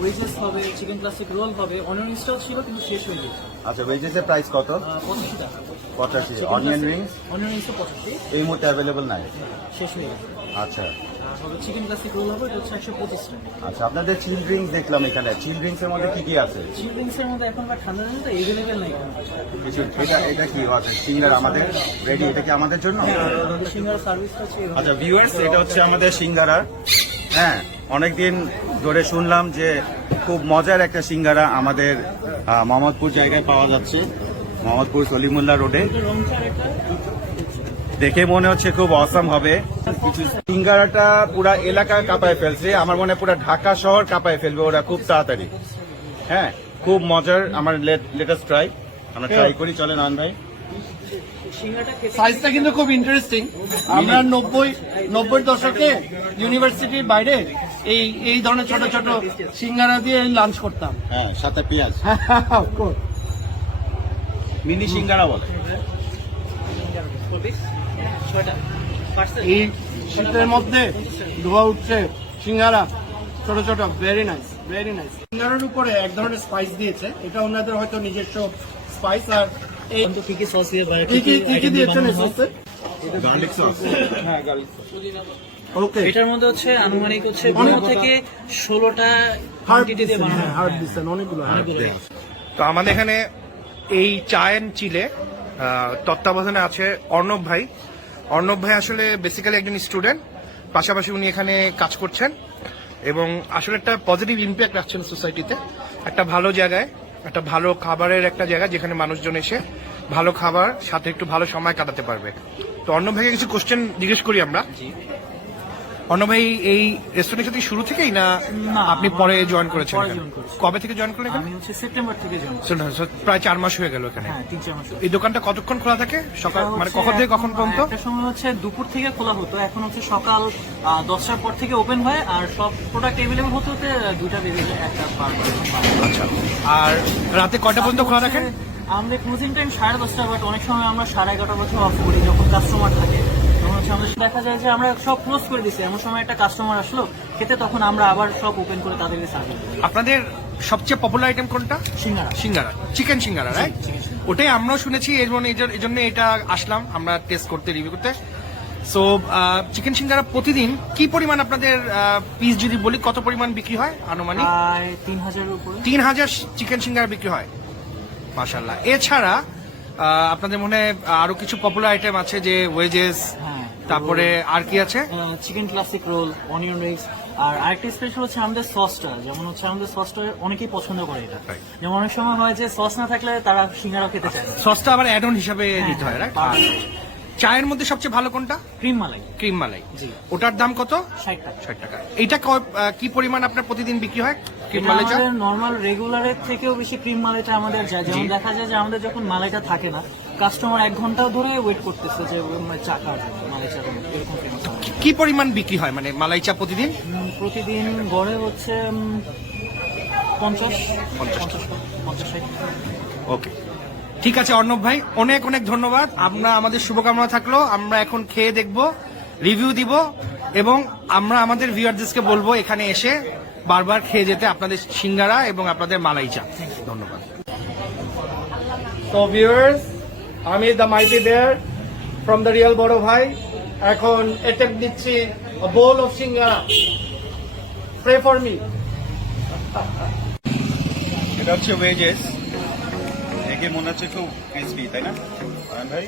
ওয়েজেস হবে, চিকেন ক্লাসিক রোল হবে, অনিয়ন্সটাও ছিল কিন্তু শেষ হয়ে গেছে। আচ্ছা, ওয়েজেসের প্রাইস কত? 85 টাকা। 85। অনিয়ন রিংস অনিয়ন রিংসও 85, এই মুহূর্তে অ্যাভেলেবল নাই। শেষ হয়ে গেছে। আচ্ছা হবে চিকেন ক্লাসিক রোল হবে, এটা হচ্ছে 125 টাকা। আচ্ছা, আপনাদের চিল ড্রিঙ্কস দেখলাম এখানে। চিল ড্রিঙ্কস এর মধ্যে কি কি আছে? চিল ড্রিঙ্কসের মধ্যে এখন বা ঠান্ডা দিনে তো এভেলেবেল নাই কোনো। কিছু এটা কি আছে? সিঙ্গারা আমাদের রেডি, এটা কি আমাদের জন্য? আমাদের সিঙ্গার সার্ভিসটা আছে এরকম। আচ্ছা ভিউয়ার্স, এটা হচ্ছে আমাদের সিঙ্গারা। হ্যাঁ, অনেকদিন ধরে শুনলাম যে খুব মজার একটা সিঙ্গারা আমাদের মোহাম্মদপুর জায়গায় পাওয়া যাচ্ছে, মোহাম্মদপুর সলিমুল্লাহ রোডে। দেখে মনে হচ্ছে খুব অসাম হবে। সিঙ্গারাটা পুরা এলাকা কাঁপায় ফেলছে, আমার মনে হয় পুরা ঢাকা শহর কাঁপায় ফেলবে ওরা খুব তাড়াতাড়ি। হ্যাঁ, খুব মজার। আমার লেটেস্ট ট্রাই, আমরা ট্রাই করি। চলেন আন ভাই। সিঙ্গারটা খেতে সাইজটা কিন্তু খুব ইন্টারেস্টিং। আমরা 90 দশকে ইউনিভার্সিটির বাইরে এই ধরনের ছোট ছোট সিঙ্গারা দিয়ে লাঞ্চ করতাম। হ্যাঁ, সাথে পেঁয়াজ, Of course. মিনি সিঙ্গারা বলে। 4 পিস 6টা পার্সেল। এই শীতের মধ্যে ধোয়া উঠছে সিঙ্গারা ছোট ছোট, ভেরি নাইস, ভেরি নাইস। সিঙ্গারার উপরে এক ধরনের স্পাইস দিয়েছে, এটা ওনাদের হয়তো নিজস্ব স্পাইস। আর এই তো কি কি সস দিয়ে ভাই, কি কি দিয়েছেন এই সসে? Garlic sauce. ওকে, এটার মধ্যে হচ্ছে আনুমানিক হচ্ছে অনেক 15 থেকে 16টা হার্ড কোয়ান্টিটি দিয়ে বানানো হয়। হার্ড দিচ্ছেন অনেকগুলো। তো আমাদের এখানে এই চা এন্ড চিলে তত্ত্বাবধানে আছে অর্ণব ভাই। অর্ণব ভাই আসলে বেসিক্যালি একজন স্টুডেন্ট, পাশাপাশি উনি এখানে কাজ করছেন এবং আসলে একটা পজিটিভ ইম্প্যাক্ট রাখছেন সোসাইটিতে। একটা ভালো জায়গায়, একটা ভালো খাবারের একটা জায়গা যেখানে মানুষজন এসে ভালো খাবার সাথে একটু ভালো সময় কাটাতে পারবে। তো অর্ণব ভাইকে কিছু কোশ্চেন জিজ্ঞেস করি আমরা। অর্ণব ভাই এই রেস্টুরেন্টের সাথে শুরু থেকেই না না, আপনি আমার পরে জয়েন করেছেন পরে এখানে? join করেছি। কবে থেকে জয়েন করলেন এখানে? আমি হচ্ছে সেপ্টেম্বর থেকে জয়েন প্রায় 4 মাস হয়ে গেল এখানে। হ্যাঁ 3-4 মাস এই দোকানটা কতক্ষণ খোলা থাকে? সকাল এটা মানে হচ্ছে কখন থেকে কখন পর্যন্ত? একটা সময় হচ্ছে দুপুর থেকে খোলা হতো, এখন হচ্ছে সকাল 10টার পর থেকে ওপেন হয়, আর সব প্রোডাক্ট অ্যাভেলেবল হতে হতে 2টা বেজে যায়, একটা পার আচ্ছা, আর রাতে কয়টা পর্যন্ত খোলা রাখেন? আমাদের ক্লোজিং টাইম 10:30, বাট অনেক সময় আমরা 11:30 পর্যন্ত অফ করি যখন কাস্টমার থাকে। তখন হচ্ছে আমাদের দেখা যায় যে আমরা সব ক্লোজ করে দিচ্ছি, এমন সময় একটা কাস্টমার আসলো খেতে, তখন আমরা আবার সব ওপেন করে তাদেরকে সার্ভ করি। আপনাদের সবচেয়ে পপুলার আইটেম কোনটা? সিঙ্গারা। সিঙ্গারা, চিকেন সিঙ্গারা, রাইট? ওটাই আমরাও শুনেছি, এই জন্য এটা আসলাম আমরা টেস্ট করতে, রিভিউ করতে। সো চিকেন সিঙ্গারা প্রতিদিন কি পরিমাণ আপনাদের পিস যদি বলি কত পরিমাণ বিক্রি হয় আনুমানিক? প্রায় 3000-এর উপরে। 3000 চিকেন সিঙ্গারা বিক্রি হয়, মাশাআল্লাহ। এছাড়া আপনাদের মনে হয় আরো কিছু পপুলার আইটেম আছে, যে ওয়েজেস, হ্যাঁ, তারপরে আর কি আছে? Chicken classic roll, onion rings, আর আরেকটা স্পেশাল হচ্ছে আমাদের সসটা। যেমন হচ্ছে আমাদের সসটা অনেকেই পছন্দ করে এটা। Right. যেমন অনেক সময় হয় যে সস না থাকলে তারা সিঙ্গারা খেতে চায় না। সসটা আবার অ্যাড অন হিসাবে দিতে হয়, রাইট? হ্যাঁ। চায়ের মধ্যে সবচেয়ে ভালো কোনটা? ক্রিম মালাই ক্রিম মালাই। জি। ওটার দাম কত? 60 টাকা। 60 টাকা। এইটা কি পরিমাণ আপনার প্রতিদিন বিক্রি হয় ক্রিম এটা মালাই চা? আমাদের নর্মাল রেগুলারের থেকেও বেশি ক্রিম মালাইটা আমাদের যায়। যেমন দেখা যায় যে আমাদের যখন মালাইটা থাকে না, কাস্টমার 1 ঘন্টা ধরে ওয়েট করতেছে যে চা খাওয়ার জন্য, মালাই চা খাওয়ার জন্য, এরকম ফেমাস হয়। কি পরিমাণ বিক্রি হয় মানে মালাই চা প্রতিদিন? প্রতিদিন গড়ে হচ্ছে 50-60। ওকে, ঠিক আছে অর্ণব ভাই, অনেক অনেক ধন্যবাদ। আমরা আমাদের শুভকামনা থাকলো, আমরা এখন খেয়ে দেখব, রিভিউ দিব, এবং আমরা আমাদের ভিউয়ারদেরকে বলবো এখানে এসে বারবার খেয়ে যেতে আপনাদের সিঙ্গারা এবং আপনাদের মালাই চা। ধন্যবাদ। তো ভিউয়ার্স, আমি the mighty bear from the real বড় ভাই এখন অ্যাটেম্প দিচ্ছি bowl of singara. Pray for me. এটা হচ্ছে ওয়েজেস, দেখে মনে হচ্ছে খুব ক্রিসপি, তাই না আয়ন ভাই?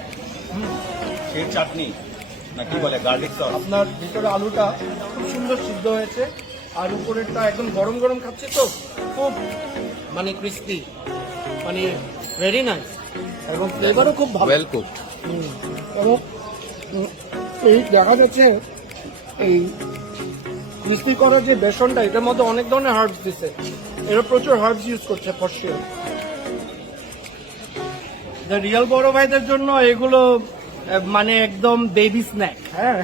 সেই চাটনি না কি বলে, গার্লিক সস। আপনার ভিতরে আলুটা খুব সুন্দর সিদ্ধ হয়েছে, আর উপরেরটা একদম গরম গরম খাচ্ছে, তো খুব মানে ক্রিস্পি, মানে ভেরি নাইস, এবং ফ্লেভারও খুব ভালো। Well cooked. এবং এই দেখা যাচ্ছে এই ক্রিস্পি করার যে বেসনটা, এটার মধ্যে অনেক ধরনের হার্বস দিছে, এরা প্রচুর হার্বস ইউজ করছে ফর শিওর। দ্য রিয়েল বড় ভাইদের জন্য এগুলো মানে একদম বেবি স্ন্যাক, হ্যাঁ,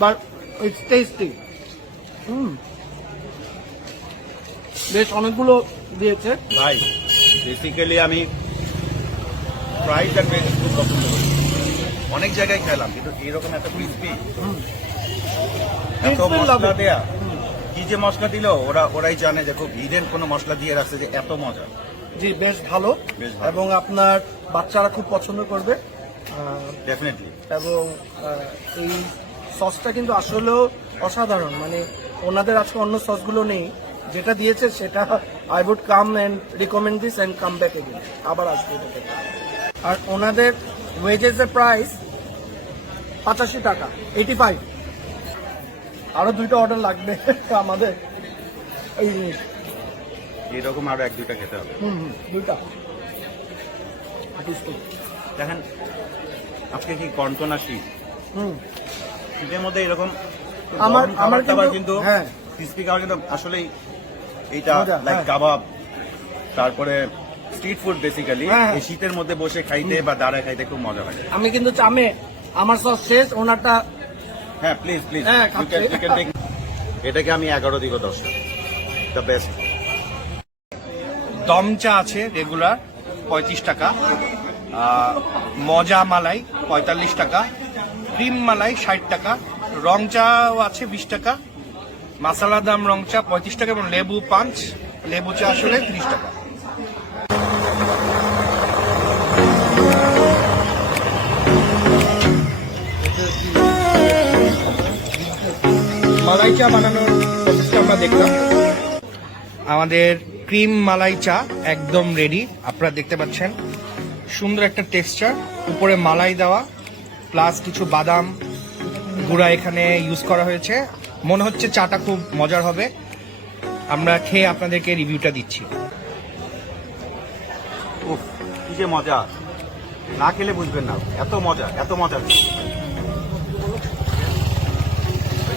বাট ইটস টেস্টি। বেশ অনেকগুলো দিয়েছে ভাই বেসিক্যালি আমি ফ্রাইড আর ভেজ খুব পছন্দ করি, অনেক জায়গায় খেলাম, কিন্তু এরকম এত ক্রিসপি, এত Crispy মশলা লাগে। দেয়া, কি যে মশলা দিল, ওরাই জানে যে খুব হিডেন কোনো মশলা দিয়ে রাখছে যে এত মজা। জি, বেশ ভালো, বেশ ভালো। এবং আপনার বাচ্চারা খুব পছন্দ করবে। ডেফিনেটলি। এবং এই সসটা কিন্তু আসলেও অসাধারণ, মানে ওনাদের আজকে অন্য সসগুলো নেই, যেটা দিয়েছে সেটা I would come and recommend this and come back again, আবার আসবে এটাতে। আর ওনাদের ওয়েজেসের প্রাইস 85 টাকা, 85। আরো 2টা অর্ডার লাগবে আমাদের এই জিনিস। এরকম আরো 1-2টা খেতে হবে। 2টা। দেখেন আজকে কি কনকনা শীত, শীতের মধ্যে এরকম আমার খাবার কিন্তু কিন্তু হ্যাঁ, ক্রিসপি খাবার কিন্তু আসলেই এইটা মজা, লাইক হ্যাঁ। কাবাব, তারপরে স্ট্রিট ফুড বেসিক্যালি হ্যাঁ। এই শীতের মধ্যে বসে খাইতে বা দাঁড়ায় খাইতে খুব মজা লাগে। আমি কিন্তু চামে আমার সস শেষ, ওনারটা হ্যাঁ প্লিজ প্লিজ, হ্যাঁ, খাচ্ছি। এটাকে আমি 11 দিব 10, দ্য বেস্ট। দম চা আছে রেগুলার 35 টাকা, মজা মালাই 45 টাকা, ক্রিম মালাই 60 টাকা, রং চাও আছে 20 টাকা, মাসালা দাম রং চা 35 টাকা, এবং লেবু পাঞ্চ লেবু চা আসলে 30 টাকা। মালাই চা বানানোর প্রসেসটা আমরা দেখলাম। আমাদের ক্রিম মালাই চা একদম রেডি, আপনারা দেখতে পাচ্ছেন সুন্দর একটা টেক্সচার, উপরে মালাই দেওয়া প্লাস কিছু বাদাম গুঁড়া এখানে ইউজ করা হয়েছে। মনে হচ্ছে চাটা খুব মজার হবে, আমরা খেয়ে আপনাদেরকে রিভিউটা দিচ্ছি। উফ, কি যে মজা, না খেলে বুঝবেন না, এত মজা এত মজা।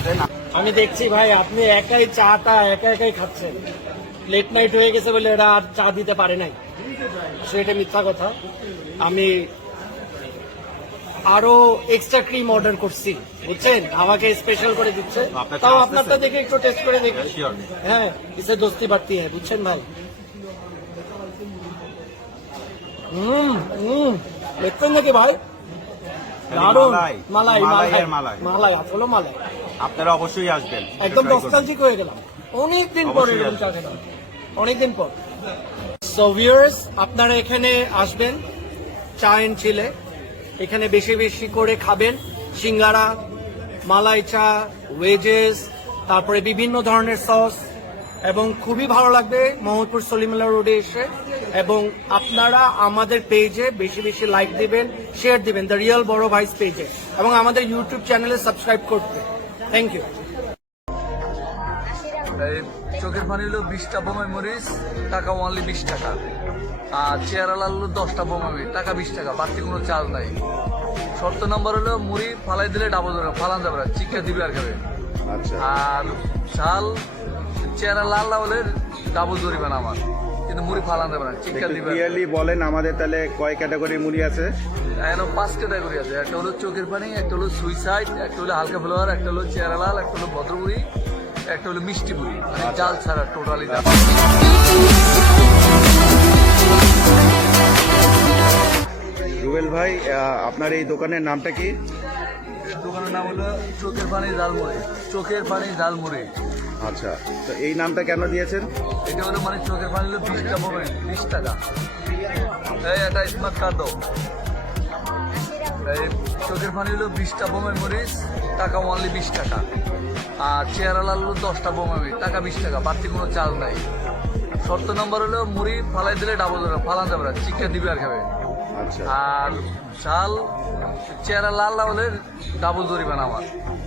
আসবেন। আমি দেখছি ভাই আপনি একাই চাটা একাই খাচ্ছেন। লেট নাইট হয়ে গেছে বলে এরা আর চা দিতে পারে নাই, সেটা মিথ্যা কথা। আমি আরো এক্সট্রা ক্রিম অর্ডার করছি, বুঝছেন, আমাকে স্পেশাল করে দিচ্ছে। তাও আপনারটা দেখে একটু টেস্ট করে দেখি। হ্যাঁ, ইসে দোস্তি বাড়তি হয়, বুঝছেন ভাই। দেখতেন নাকি ভাই? দারুন। মালাই আসলে মালাই। আপনারা অবশ্যই আসবেন, একদম নস্টালজিক হয়ে গেলাম। অনেকদিন পরে এরকম চা খেলাম, অনেকদিন পর। সো ভিউয়ার্স, আপনারা এখানে আসবেন চা এন্ড চিলে, এখানে বেশি বেশি করে খাবেন সিঙ্গারা, মালাই চা, ওয়েজেস, তারপরে বিভিন্ন ধরনের সস, এবং খুবই ভালো লাগবে মোহাম্মদপুর সলিমুল্লাহ রোডে এসে। এবং আপনারা আমাদের পেজে বেশি বেশি লাইক দিবেন, শেয়ার দিবেন, দ্য রিয়েল বড় ভাইস পেজে, এবং আমাদের ইউটিউব চ্যানেলে সাবস্ক্রাইব করতে। Thank you. চোখের পানি হলো 20টা বোমাই মরিচ, টাকা অনলি 20 টাকা। আর চেয়ারা লাল হলো 10টা বোমাই, টাকা 20 টাকা, বাড়তি কোনো চার্জ নাই। শর্ত নাম্বার হলো মুড়ি ফালাই দিলে ডাবল ধরে ফালান যাবে না, চিক্কা দিবে আর খাবে। আর চাল চেয়ারা লাল না হলে ডাবল ধরিবে না আমার, কিন্তু মুড়ি ফালান যাবে না, চিক্কা দিবে। ক্লিয়ারলি বলেন আমাদের তাহলে কয় ক্যাটাগরি মুড়ি আছে? এখন 5 ক্যাটাগরি আছে। একটা হলো চোখের পানি, একটা হলো সুইসাইড, একটা হলো হালকা ফ্লেভার, একটা হলো চেয়ারা লাল, একটা হলো ভদ্রমুড়ি, একটা হলো মিষ্টি মুড়ি, মানে জাল ছাড়া টোটালি। রুবেল ভাই, আপনার এই দোকানের নামটা কি? দোকানের নাম হলো চোখের পানি ঝালমুড়ি। চোখের পানি ঝালমুড়ি। আচ্ছা, তো এই নামটা কেন দিয়েছেন? এটা হলো মানে চোখের পানি হলো 20টা বোমে 20 টাকা। এই একটা স্মার্ট কার্ড দাও। এই চোখের পানি হলো 20টা বোমে মরিচ, টাকা অনলি 20 টাকা। আর চেয়ারা লাল হলো 10টা বোমে, টাকা 20 টাকা, বাড়তি কোনো চার্জ নাই। শর্ত নম্বর হলো মুড়ি ফালাই দিলে ডাবল ধরে ফালান যাবে না, চিক্কা দিবে আর খাবে। আর চাল চেহারা লাল না হলে ডাবল ধরিবে না আমার,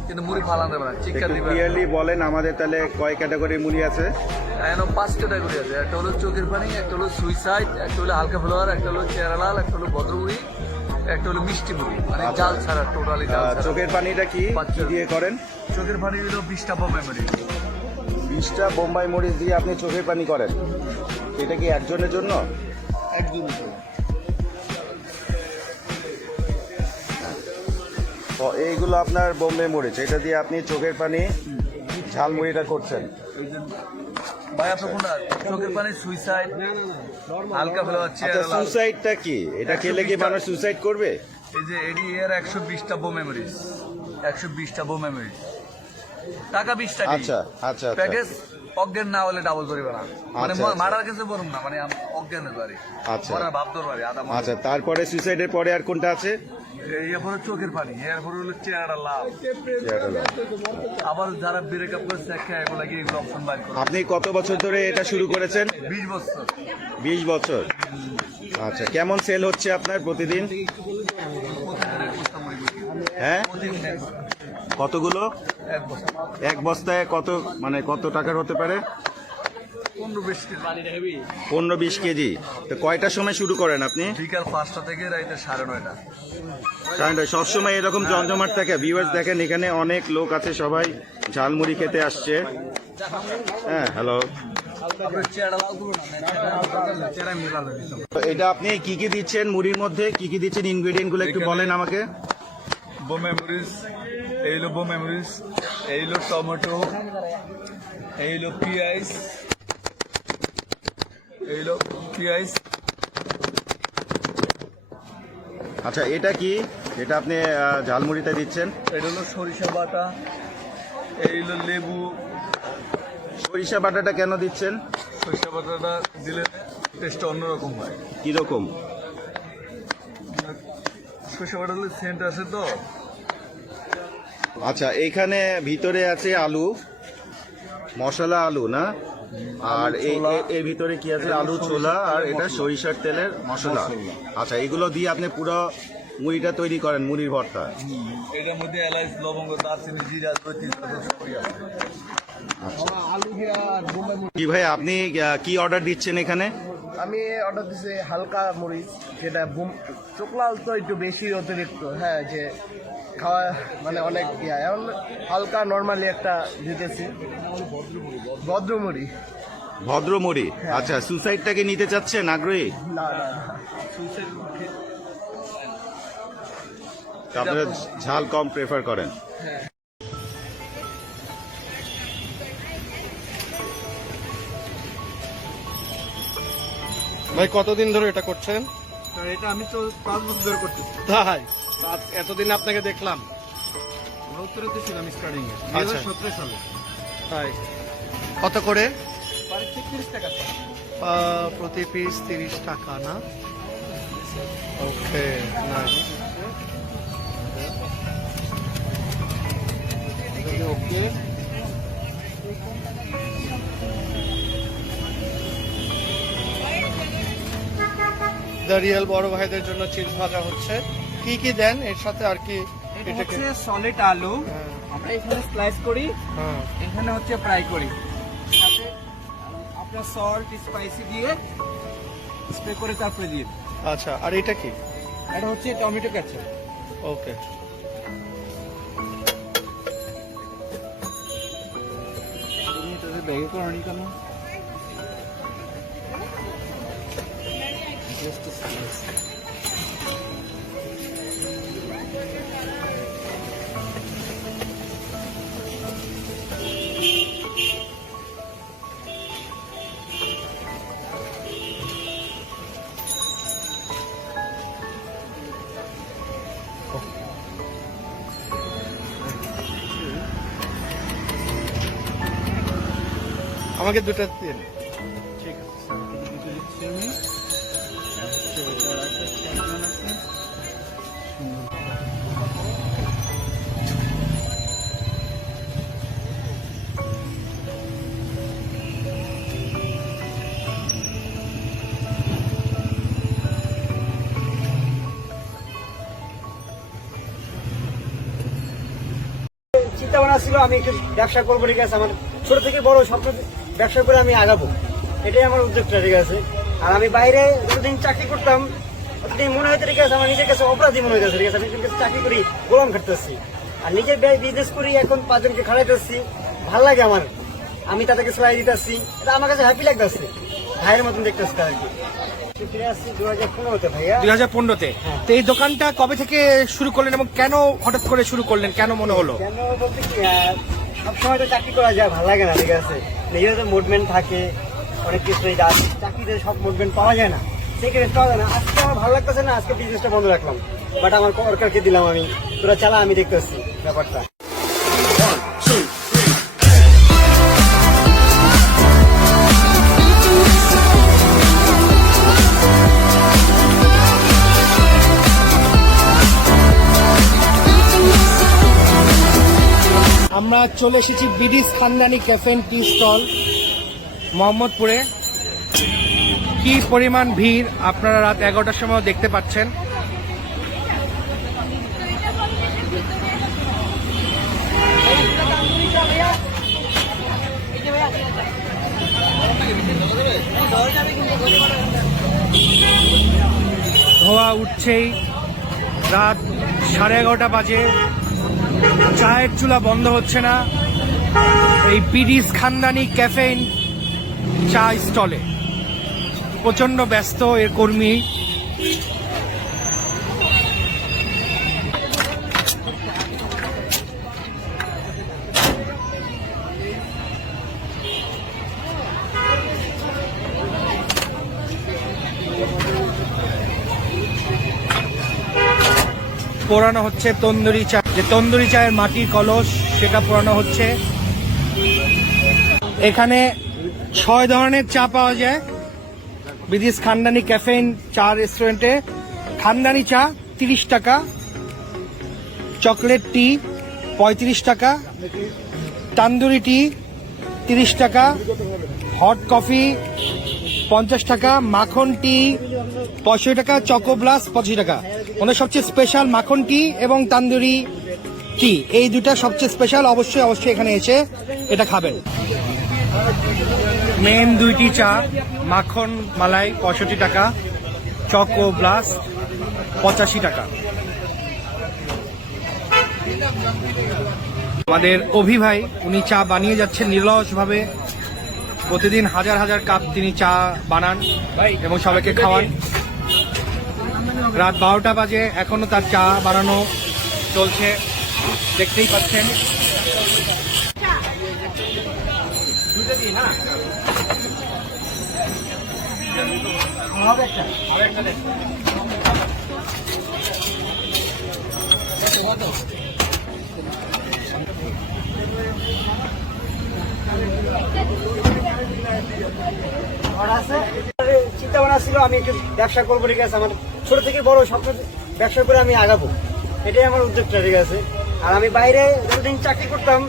কিন্তু মুড়ি ফালান যাবে না, চিক্কা দিবে। ক্লিয়ারলি বলেন আমাদের তাহলে কয় ক্যাটাগরি মুড়ি আছে? এখন 5 ক্যাটাগরি আছে। একটা হলো চোখের পানি, একটা হলো সুইসাইড, একটা হলো হালকা ফ্লেভার, একটা হলো চেহারা লাল, একটা হলো ভদ্রমুড়ি, একটা হলো মিষ্টি মুড়ি, মানে জাল ছাড়া টোটালি। চোখের পানিটা কি দিয়ে করেন? চোখের পানি হলো 20টা বোম্বাই মরিচ। 20টা বোম্বাই মরিচ দিয়ে আপনি চোখের পানি করেন? এটা কি একজনের জন্য? একজনের জন্য। এইগুলো আপনার বোম্বে মরিচ, এটা দিয়ে আপনি চোখের পানি ঝালমুড়িটা করছেন। ভাইয়া তখন চোখের পানি সুইসাইড, হালকা ফ্লেভার, চেয়ারা লাল। সুইসাইডটা কি? এটা খেলে কি মানুষ সুইসাইড করবে? এই যে এডি এর 120টা বোম মেমোরিজ, 120টা বোম মেমোরিজ, টাকা 20 টাকা। আচ্ছা আচ্ছা, প্যাকেজ অজ্ঞান না হলে ডাবল ধরিবে না, মানে মারার কিছু বলুন না, মানে অজ্ঞানের বাড়ি। আচ্ছা, ভাব ধর বাড়ি আদা। আচ্ছা, তারপরে সুইসাইডের পরে আর কোনটা আছে? এরপরে চোখের পানি, এরপরে হলো চেহারা লাল। আবার যারা ব্রেকআপ করছে এগুলো কি এগুলো অপশন বাইর করে। আপনি কত বছর ধরে এটা শুরু করেছেন? 20 বছর। 20 বছর। আচ্ছা, কেমন সেল হচ্ছে আপনার প্রতিদিন? হ্যাঁ, কতগুলো? এক বস্তায় কত, মানে কত টাকার হতে পারে? 15-20 কেজি। তো কয়টার সময় শুরু করেন আপনি? বিকাল 5টা থেকে রাইতে 9:30। সবসময় এরকম জমজমাট থাকে? ভিউয়ার্স দেখেন, এখানে অনেক লোক আছে, সবাই ঝালমুড়ি খেতে আসছে। হ্যাঁ, হ্যালো। এটা আপনি কি কি দিচ্ছেন মুড়ির মধ্যে? কি কি দিচ্ছেন, ইনগ্রেডিয়েন্ট গুলো একটু বলেন আমাকে। বোম্বে মরিচ, এই হলো বোম্বে মরিচ, এই হলো টমেটো, এই হলো পেঁয়াজ, এই হলো পেঁয়াজ। আচ্ছা, এটা কি? এটা আপনি ঝালমুড়িতে দিচ্ছেন? এটা হলো সরিষা বাটা, এই হলো লেবু। সরিষা বাটাটা কেন দিচ্ছেন? সরিষা বাটাটা দিলে টেস্টটা অন্যরকম হয়। কিরকম? সরিষা বাটা হলে সেন্ট আছে তো। আচ্ছা, এইখানে ভিতরে আছে আলু, মশলা আলু না? আর এর ভিতরে কি আছে? আলু, ছোলা, আর এটা সরিষার তেলের মশলা। আচ্ছা, এগুলো দিয়ে আপনি পুরো মুড়িটা তৈরি করেন, মুড়ির ভর্তা। এটার মধ্যে এলাচ, লবঙ্গ, দারচিনি, জিরা, সবই আছে। কি ভাই, আপনি কি অর্ডার দিচ্ছেন এখানে? আমি অর্ডার দিচ্ছি হালকা মরিচ, যেটা চোখলাল তো একটু বেশি অতিরিক্ত, হ্যাঁ, যে খাওয়া মানে অনেক এখন হালকা নর্মালি একটা দিতেছি ভদ্রমুড়ি। ভদ্রমুড়ি, আচ্ছা। সুসাইডটাকে নিতে চাচ্ছেন, আগ্রহী? না আপনারা ঝাল কম প্রেফার করেন? ভাই কতদিন ধরে এটা করছেন? এটা আমি তো 5 বছর ধরে করতেছি। তাই এতদিন আপনাকে দেখলাম। উত্তরেতে ছিলাম স্টার্টিং এ আচ্ছা। 2017 সালে। তাই কত করে? 30 টাকা। প্রতি পিস 30 টাকা না? ওকে, নাইস। ওকে, দাঁড়িয়াল বড় ভাইদের জন্য চিজ ভাজা হচ্ছে। কি কি দেন এর সাথে? আর কি এটা এটাকে? হচ্ছে সলিড আলু, হ্যাঁ। আমরা এখানে স্লাইস করি, হ্যাঁ, এখানে হচ্ছে ফ্রাই করি, সাথে আপনার সল্ট স্পাইসি দিয়ে স্প্রে করে তারপরে দিয়ে দিই। আচ্ছা। আর এটা কি? এটা হচ্ছে টমেটো কেচাপ। ওকে। ব্যাগে করে আনি কেন? আমাকে দুটো দিন। ঠিক আছে স্যার, দুটো দিচ্ছি আমি। এটার একটা চ্যাম্পিয়ন আছে। চিন্তা ভাবনা ছিল আমি একটু ব্যবসা করবো, ঠিক আছে। আমার ছোট থেকে বড় স্বপ্ন, ব্যবসা করে আমি আগাবো, এটাই আমার উদ্যোগটা, ঠিক আছে। আর আমি বাইরে যতদিন চাকরি করতাম ততদিন মনে হয়তো, ঠিক আছে, আমার নিজের কাছে অপরাধী মনে হইতেছে, ঠিক আছে। আমি নিজের কাছে চাকরি করি, গোলাম খাটতেছি, আর নিজের বিজনেস করি, এখন 5 জনকে খাড়াইতেছি, ভাল লাগে আমার। আমি তাদেরকে সেলাই দিতেছি, এটা আমার কাছে হ্যাপি লাগতেছে, ভাইয়ের মতন দেখতেছি আর কি। ফিরে আসছি 2015-তে ভাইয়া। 2015-তে। তো এই দোকানটা কবে থেকে শুরু করলেন এবং কেন হঠাৎ করে শুরু করলেন, কেন মনে হলো? কেন বলতে কি, সবসময় তো চাকরি করা যায়, ভালো লাগে না, ঠিক আছে। নিজের তো মুভমেন্ট থাকে অনেক কিছু, চাকরিতে সব মুভমেন্ট পাওয়া যায় না, সেক্ষেত্রে পাওয়া যায় না। আজকে আমার ভালো লাগতেছে না, আজকে বিজনেসটা বন্ধ রাখলাম, বাট আমার ওয়ার্কারকে দিলাম, আমি তোরা চালা, আমি দেখতেছি ব্যাপারটা। আমরা চলে এসেছি বিডিস খানদানি ক্যাফে এন্ড টি স্টল মোহাম্মদপুরে। কি পরিমাণ ভিড় আপনারা রাত 11টার সময় দেখতে পাচ্ছেন। ধোয়া উঠছেই, রাত 11:30 বাজে, চায়ের চুলা বন্ধ হচ্ছে না এই বিডিস খানদানি ক্যাফে চা স্টলে। প্রচন্ড ব্যস্ত এর কর্মী। পোড়ানো হচ্ছে তন্দুরি চা, যে তন্দুরি চায়ের মাটির কলস সেটা পোড়ানো হচ্ছে। এখানে 6 ধরনের চা পাওয়া যায় বিদিস খানদানি ক্যাফে চা রেস্টুরেন্টে। খানদানি চা 30 টাকা, চকলেট টি 35 টাকা, তান্দুরি টি 30 টাকা, হট কফি 50 টাকা, মাখন টি 65 টাকা, চকো ব্লাস 25 টাকা। ওদের সবচেয়ে স্পেশাল মাখন টি এবং তান্দুরি টি, এই দুটা সবচেয়ে স্পেশাল। অবশ্যই অবশ্যই এখানে এসে এটা খাবেন। মেন দুইটি চা, মাখন মালাই 65 টাকা, চকো ব্লাস 85 টাকা। আমাদের অভি ভাই উনি চা বানিয়ে যাচ্ছেন নিরলসভাবে। প্রতিদিন হাজার হাজার কাপ তিনি চা বানান এবং সবাইকে খাওয়ান। রাত 12টা বাজে, এখনো তার চা বানানো চলছে, দেখতেই পাচ্ছেন। চিন্তা ভাবনা ছিল আমি একটু ব্যবসা করবো, ঠিক আছে। আমার ছোট থেকে বড় স্বপ্ন ব্যবসা করে আমি আগাবো, এটাই আমার উদ্যোগটা, ঠিক আছে। আর আমি বাইরে যতদিন চাকরি করতাম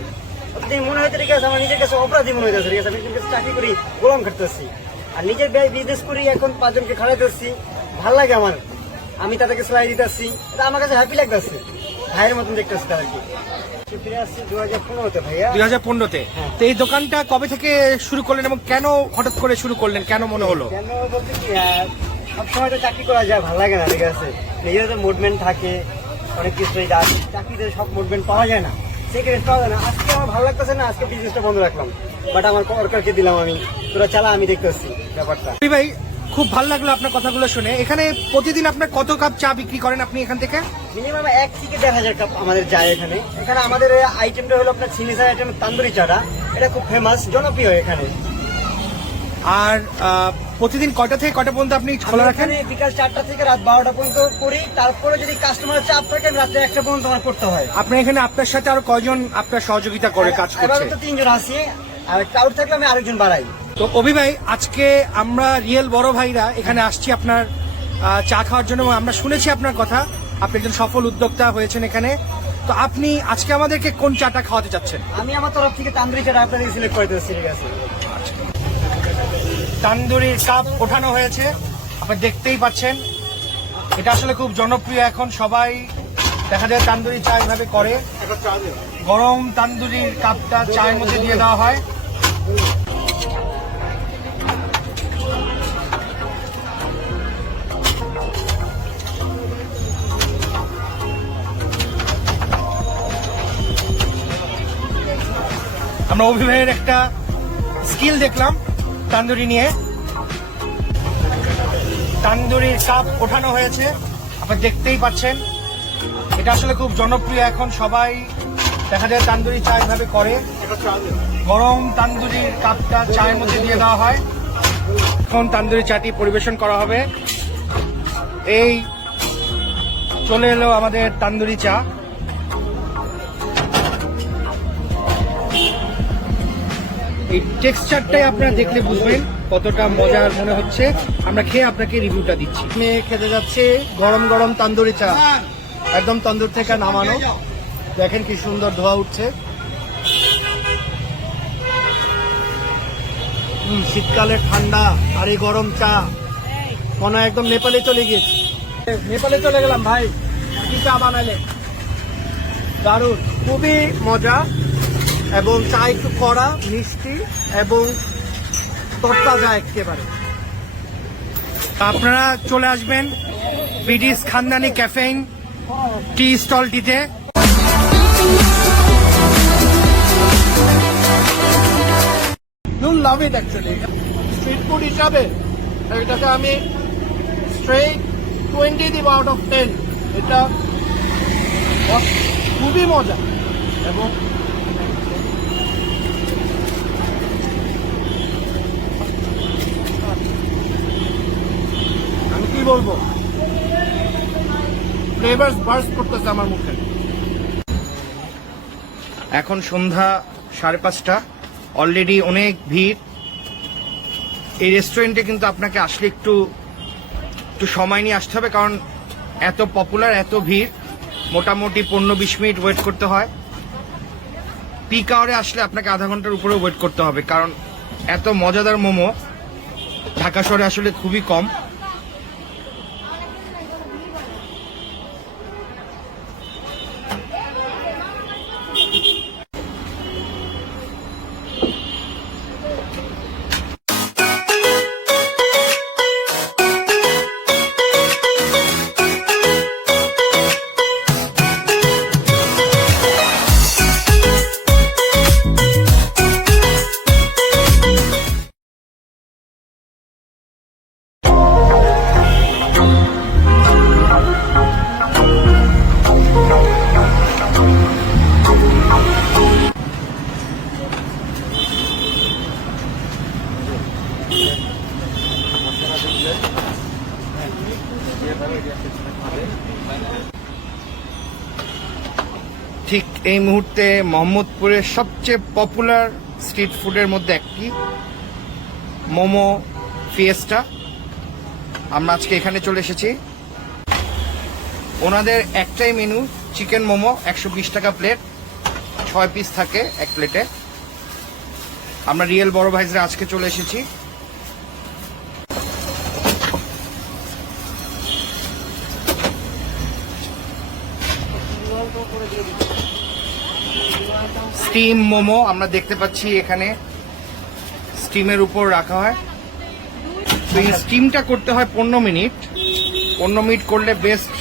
ততদিন মনে হয়তো, ঠিক আছে, আমার নিজের কাছে অপরাধী মনে হইতেছে, ঠিক আছে। আমি নিজের কাছে চাকরি করি, গোলাম খাটতেছি, আর নিজের বিজনেস করি, এখন 5 জনকে খাড়াইতেছি, ভাল লাগে আমার। আমি তাদেরকে সেলাই দিতেছি, এটা আমার কাছে হ্যাপি লাগতেছে, ভাইয়ের মতন দেখতেছি তাদেরকে। ফিরে আসছি 2015-তে ভাইয়া। 2015-তে। তো এই দোকানটা কবে থেকে শুরু করলেন এবং কেন হঠাৎ করে শুরু করলেন, কেন মনে হলো? কেন বলতে কি, সবসময় তো চাকরি করা যায়, ভালো লাগে না, ঠিক আছে। নিজের তো মুভমেন্ট থাকে অনেক কিছুই, চাকরিতে সব মুভমেন্ট পাওয়া যায় না, সেক্রেট পাওয়া যায় না। আজকে আমার ভালো লাগতেছে না, আজকে বিজনেসটা বন্ধ রাখলাম, বাট আমার সরকারকে দিলাম, আমি তোরা চালা, আমি দেখতেছি ব্যাপারটা। ভাই খুব ভালো লাগলো আপনার কথাগুলো শুনে। এখানে প্রতিদিন আপনার কত কাপ চা বিক্রি করেন আপনি এখান থেকে? মিনিমাম 1 থেকে 1,500 কাপ আমাদের যায় এখানে। এখানে আমাদের আইটেমটা হলো আপনার সিগনেচার আইটেম তান্দুরি চাটা, এটা খুব ফেমাস, জনপ্রিয় এখানে। আর প্রতিদিন কয়টা থেকে কয়টা পর্যন্ত আপনি খোলা রাখেন? এখানে বিকাল 4টা থেকে রাত 12টা পর্যন্ত করি, তারপরে যদি কাস্টমার চাপ থাকে রাত্রে 1টা পর্যন্ত আমার করতে হয়। আপনি এখানে আপনার সাথে আরো কয়জন আপনার সহযোগিতা করে কাজ এবার করছে? তো 3 জন আছি, আর ক্রাউড থাকলে আমি আরেকজন বাড়াই। তো অভি ভাই, আজকে আমরা রিয়েল বড় ভাইরা এখানে আসছি আপনার চা খাওয়ার জন্য, এবং আমরা শুনেছি আপনার কথা, আপনি একজন সফল উদ্যোক্তা হয়েছেন এখানে। তো আপনি আজকে আমাদেরকে কোন চাটা খাওয়াতে চাচ্ছেন? আমি আমার তরফ থেকে তান্দুরি চাটা আপনাদের সিলেক্ট করে দিচ্ছি, ঠিক আছে। তান্দুরির কাপ ওঠানো হয়েছে, আপনি দেখতেই পাচ্ছেন। এটা আসলে খুব জনপ্রিয়, এখন সবাই দেখা যায় তান্দুরি চা এভাবে করে। গরম তান্দুরির কাপটা চায়ের মধ্যে দিয়ে দেওয়া হয়। আমরা অভিভাবকের একটা স্কিল দেখলাম তান্দুরি নিয়ে। তান্দুরির কাপ ওঠানো হয়েছে, আপনি দেখতেই পাচ্ছেন। এটা আসলে খুব জনপ্রিয়, এখন সবাই দেখা যায় তান্দুরি চা এভাবে করে। গরম তান্দুরির কাপটা চায়ের মধ্যে দিয়ে দেওয়া হয়। এখন তান্দুরি চাটি পরিবেশন করা হবে। এই চলে এলো আমাদের তান্দুরি চা। এই টেক্সচারটাই আপনারা দেখলে বুঝবেন কতটা মজার মনে হচ্ছে। আমরা খেয়ে আপনাকে রিভিউটা দিচ্ছি। আমি খেতে যাচ্ছি গরম গরম তান্দুরি চা, একদম তন্দুর থেকে নামানো। দেখেন কি সুন্দর ধোয়া উঠছে। শীতকালে ঠান্ডা আর এই গরম চা, মনে হয় একদম নেপালে চলে গিয়েছি। নেপালে চলে গেলাম ভাই, কি চা বানালে, দারুণ, খুবই মজা। এবং চা একটু কড়া, মিষ্টি এবং তরতাজা একেবারে। আপনারা চলে আসবেন বিডিস খানদানি ক্যাফেইন টি স্টলটিতে। You'll love it actually. Street food হিসাবে এটাকে আমি স্ট্রেট 20 দিব আউট অফ 10। এটা খুবই মজা এবং আমি কি বলবো, ফ্লেভারস বার্স্ট করতেছে আমার মুখে। এখন সন্ধ্যা 5:30, অলরেডি অনেক ভিড়। এই রেস্টুরেন্টে কিন্তু আপনাকে আসলে একটু সময় নিয়ে আসতে হবে, কারণ এত পপুলার, এত ভিড়, মোটামুটি 15-20 মিনিট ওয়েট করতে হয়। পিক আওয়ারে আসলে আপনাকে আধা ঘন্টার উপরে ওয়েট করতে হবে, কারণ এত মজাদার মোমো ঢাকা শহরে আসলে খুবই কম। ঠিক এই মুহূর্তে মোহাম্মদপুরের সবচেয়ে পপুলার স্ট্রিট ফুডের মধ্যে একটি মোমো ফিয়েস্টা। আমরা আজকে এখানে চলে এসেছি। ওনাদের একটাই মেনু চিকেন মোমো, 120 টাকা প্লেট, 6 পিস থাকে এক প্লেটে। আমরা রিয়েল বড় ভাইজরা আজকে চলে এসেছি। স্টিম মোমো আমরা দেখতে পাচ্ছি এখানে স্টিমের উপর রাখা হয়। তো এই স্টিমটা করতে হয় 15 মিনিট। 15 মিনিট করলে বেস্ট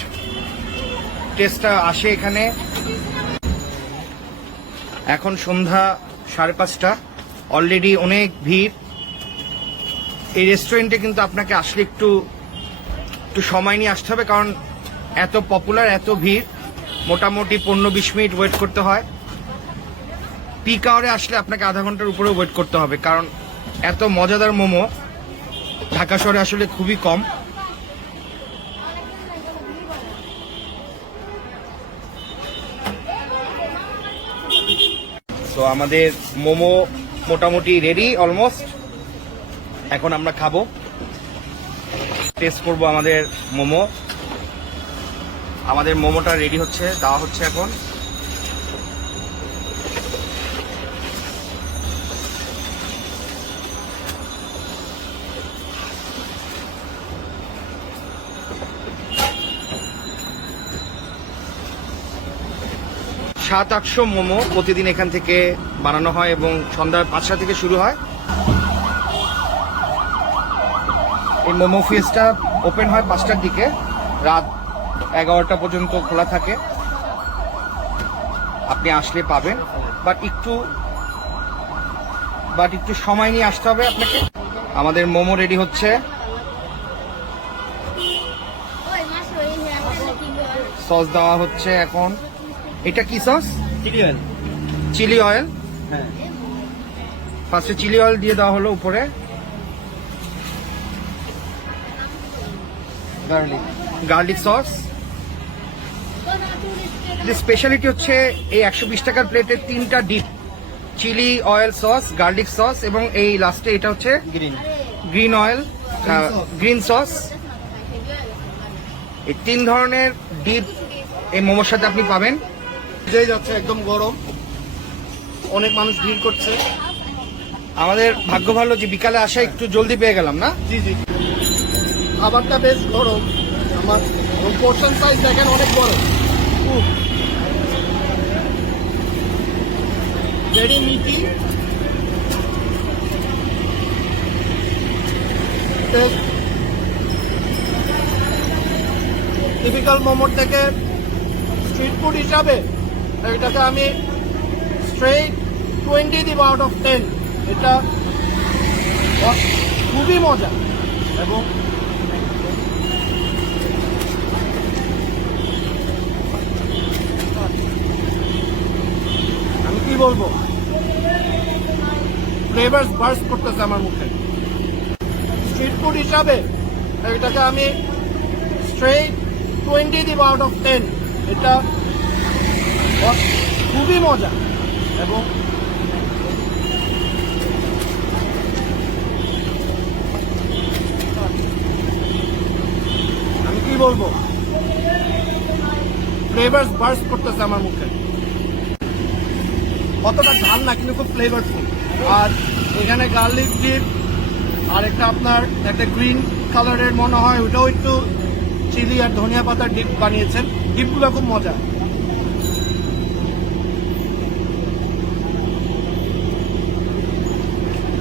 টেস্টটা আসে এখানে। এখন সন্ধ্যা 5:30, অলরেডি অনেক ভিড়। এই রেস্টুরেন্টে কিন্তু আপনাকে আসলে একটু সময় নিয়ে আসতে হবে, কারণ এত পপুলার, এত ভিড়। মোটামুটি 15-20 মিনিট ওয়েট করতে হয়। পিক আওয়ারে আসলে আপনাকে আধা ঘন্টার উপরে ওয়েট করতে হবে, কারণ এত মজাদার মোমো ঢাকা শহরে আসলে খুবই কম। তো আমাদের মোমো মোটামুটি রেডি অলমোস্ট। এখন আমরা খাবো, টেস্ট করব আমাদের মোমো। আমাদের মোমোটা রেডি হচ্ছে, দেওয়া হচ্ছে এখন। $700-800 মোমো প্রতিদিন এখান থেকে বানানো হয় এবং সন্ধ্যা 5টা থেকে শুরু হয়। এই মোমো ফিয়েস্টা ওপেন হয় 5টার দিকে, রাত 11টা পর্যন্ত খোলা থাকে। আপনি আসলে পাবেন, বাট একটু সময় নিয়ে আসতে হবে আপনাকে। আমাদের মোমো রেডি হচ্ছে, সস দেওয়া হচ্ছে এখন। এটা কি sauce? Chilli oil. Chilli oil, হ্যাঁ। ফার্স্টে চিলি অয়েল দিয়ে দেওয়া হলো উপরে। Garlic sauce. স্পেশালিটি হচ্ছে এই 120 টাকার প্লেটের 3টা dip, chilli oil sauce, garlic sauce এবং এই লাস্টে এটা হচ্ছে গ্রিন অয়েল, গ্রিন সস। এই 3 ধরনের ডিপ এই মোমোর সাথে আপনি পাবেন। যেই যাচ্ছে একদম গরম, অনেক মানুষ ভিড় করছে। আমাদের ভাগ্য ভালো যে বিকালে আসা একটু জলদি পেয়ে গেলাম না। জি জি, খাবারটা বেশ গরম। আমার পোর্শন সাইজ দেখেন অনেক বড়, ভেরি মিটি। টিপিক্যাল মোমোর থেকে স্ট্রিট ফুড হিসাবে এটাকে আমি স্ট্রেট 20 দিব আউট অফ 10। এটা খুবই মজা এবং আমি কি বলবো, ফ্লেভার্স বার্স্ট করতেছে আমার মুখে। স্ট্রিট ফুড হিসাবে এটাকে আমি স্ট্রেট 20 দিব আউট অফ 10। এটা খুবই মজা এবং আমি কি বলবো, ফ্লেভার্স বার্স্ট করতেছে আমার মুখে। কতটা ঝাল না, কিন্তু খুব ফ্লেভারফুল। আর এখানে গার্লিক ডিপ আর একটা আপনার একটা গ্রিন কালারের মনে হয়, ওটাও একটু চিলি আর ধনিয়া পাতার ডিপ বানিয়েছেন। ডিপগুলো খুব মজা।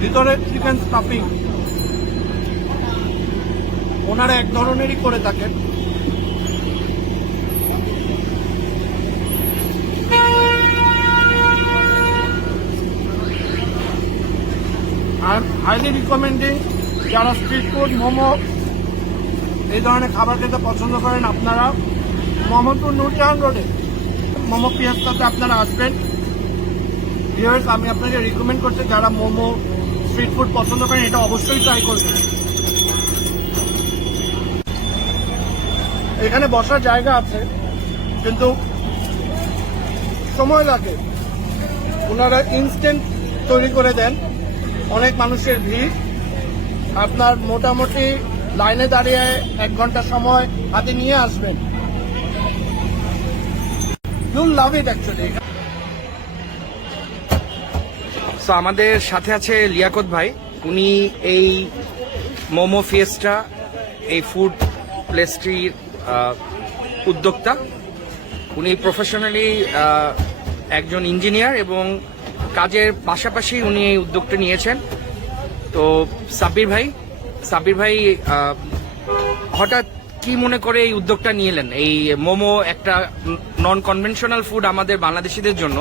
ভিতরে চিকেন স্টাফিং ওনারা এক ধরনেরই করে থাকেন। আর হাইলি রিকমেন্ডিং, যারা স্ট্রিট ফুড মোমো এই ধরনের খাবার খেতে পছন্দ করেন, আপনারা মোহাম্মদপুর নূরজাহান রোডে মোমো ফিয়েস্টাতে আপনারা আসবেন। ভিউয়ার্স, আমি আপনাকে রিকমেন্ড করছি, যারা মোমো স্ট্রিট ফুড পছন্দ করেন এটা অবশ্যই ট্রাই করবেন। এখানে বসার জায়গা আছে, কিন্তু সময় লাগে, ওনারা ইনস্ট্যান্ট তৈরি করে দেন। অনেক মানুষের ভিড়, আপনার মোটামুটি লাইনে দাঁড়িয়ে 1 ঘন্টা সময় হাতে নিয়ে আসবেন। ইউল লাভ ইট অ্যাকচুয়ালি। সো আমাদের সাথে আছে লিয়াকত ভাই, উনি এই মোমো ফিয়েস্টা এই ফুড প্লেসটির উদ্যোক্তা। উনি প্রফেশনালি একজন ইঞ্জিনিয়ার এবং কাজের পাশাপাশি উনি এই উদ্যোগটা নিয়েছেন। তো সাব্বির ভাই হঠাৎ কি মনে করে এই উদ্যোগটা নিলেন? এই মোমো একটা নন কনভেনশনাল ফুড আমাদের বাংলাদেশিদের জন্য,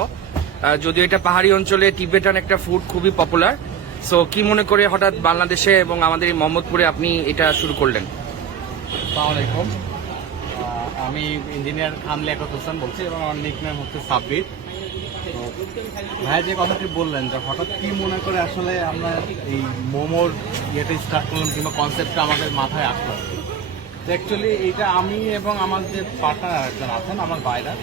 যদিও এটা পাহাড়ি অঞ্চলে টিবেটান একটা ফুড, খুবই পপুলার। সো কি মনে করে হঠাৎ বাংলাদেশে এবং আমাদের এই মোহাম্মদপুরে আপনি এটা শুরু করলেন? আসসালামু আলাইকুম। আমি ইঞ্জিনিয়ার খান লিয়াকত হোসেন বলছি এবং আমার নিকনেম হচ্ছে সাব্বির। তো ভাই যে কথাটি বললেন যে হঠাৎ কি মনে করে আসলে আমরা এই মোমোর ইয়েটা স্টার্ট করলাম কিংবা কনসেপ্টটা আমাদের মাথায় আসলো, অ্যাকচুয়ালি এইটা আমি এবং আমার যে পার্টনার একজন আছেন আমার বাইরা,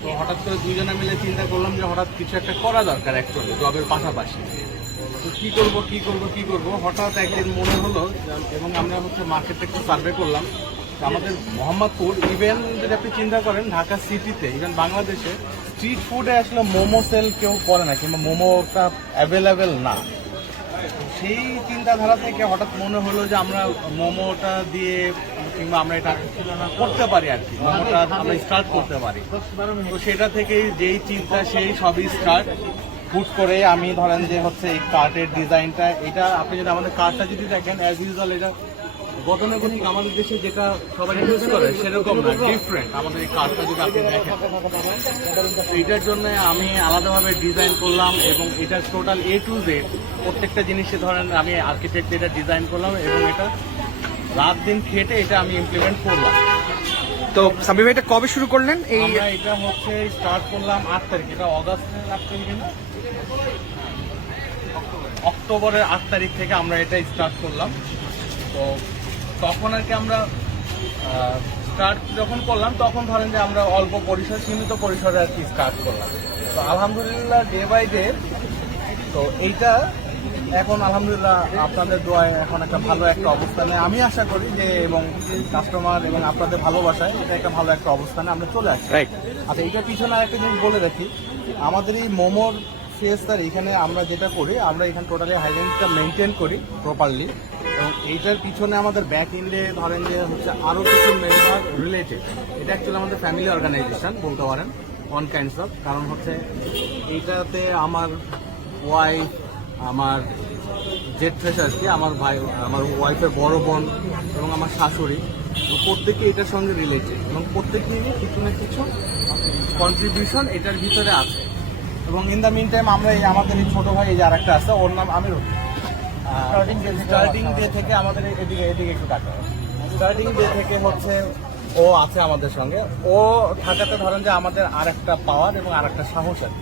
তো হঠাৎ করে দুইজনে মিলে চিন্তা করলাম যে হঠাৎ কিছু একটা করা দরকার অ্যাকচুয়ালি জবের পাশাপাশি। তো কি করব হঠাৎ একদিন মনে হলো এবং আমরা হচ্ছে মার্কেটটা একটু সার্ভে করলাম। আমাদের মোহাম্মদপুর, ইভেন যদি আপনি চিন্তা করেন ঢাকা সিটিতে, ইভেন বাংলাদেশে স্ট্রিট ফুডে আসলে মোমো সেল কেউ করে না কিংবা মোমোটা অ্যাভেলেবেল না। সেই চিন্তাধারা থেকে হঠাৎ মনে হলো যে আমরা মোমোটা দিয়ে কিংবা আমরা এটা করতে পারি আর কি, মোমোটা আমরা স্টার্ট করতে পারি। তো সেটা থেকেই যেই চিন্তা সেই সবই স্টার্ট। হুট করে আমি ধরেন যে হচ্ছে এই কার্টের ডিজাইনটা, এটা আপনি যদি আমাদের কার্টটা যদি দেখেন অ্যাজ ইউজুয়াল এটা গতানুগতিক আমাদের দেশে যেটা সবাই ইউজ করে সেরকম না, ডিফারেন্ট আমাদের এই কার্টটা যদি আপনি দেখেন। এটার জন্য আমি আলাদাভাবে ডিজাইন করলাম এবং এটা টোটাল A to Z প্রত্যেকটা জিনিসে ধরেন আমি আর্কিটেক্ট এটা ডিজাইন করলাম এবং এটা রাত দিন খেটে এটা আমি ইমপ্লিমেন্ট করলাম। তো সাব্বির ভাই এটা কবে শুরু করলেন? আমরা এটা হচ্ছে স্টার্ট করলাম 8 তারিখ, এটা অগাস্টের 8 তারিখে না, অক্টোবরের 8 তারিখ থেকে আমরা এটা স্টার্ট করলাম। তো তখন আর কি আমরা স্টার্ট যখন করলাম তখন ধরেন যে আমরা অল্প পরিসর, সীমিত পরিসরে আর কি স্টার্ট করলাম। তো আলহামদুলিল্লাহ ডে বাই ডে তো এইটা এখন আলহামদুলিল্লাহ আপনাদের দোয়ায় এখন একটা ভালো একটা অবস্থানে আমি আশা করি যে, এবং কাস্টমার এবং আপনাদের ভালোবাসায় এটা একটা ভালো একটা অবস্থানে আমরা চলে আসছি। রাইট। আচ্ছা, এইটার পিছনে আরেকটা জিনিস বলে রাখি, আমাদের এই মোমোর ফিয়েস্তার এখানে আমরা যেটা করি, আমরা এখানে টোটালি হাইজিনটা মেনটেন করি প্রপারলি এবং এইটার পিছনে আমাদের ব্যাক এন্ডে ধরেন যে হচ্ছে আরও কিছু মেম্বার রিলেটেড। এটা অ্যাকচুয়ালি আমাদের ফ্যামিলি অর্গানাইজেশন বলতে পারেন, অন কাইন্ডস অফ। কারণ হচ্ছে এইটাতে আমার ওয়াইফ, আমার জেড ফ্রেশ আর কি, আমার ভাই, আমার ওয়াইফের বড় বোন এবং আমার শাশুড়ি, প্রত্যেকে এটার সঙ্গে রিলেটেড এবং প্রত্যেকেই কিছু না কিছু কন্ট্রিবিউশন এটার ভিতরে আছে। এবং ইন দ্য মিন টাইম আমরা এই আমাদের এই ছোটো ভাই এই যে আরেকটা আছে, ওর নাম আমিরুল, স্টার্টিং ডে থেকে আমাদের এদিকে একটু টাকা স্টার্টিং ডে থেকে হচ্ছে ও আছে আমাদের সঙ্গে। ও থাকাতে ধরেন যে আমাদের আর একটা পাওয়ার এবং আর একটা সাহস আছে।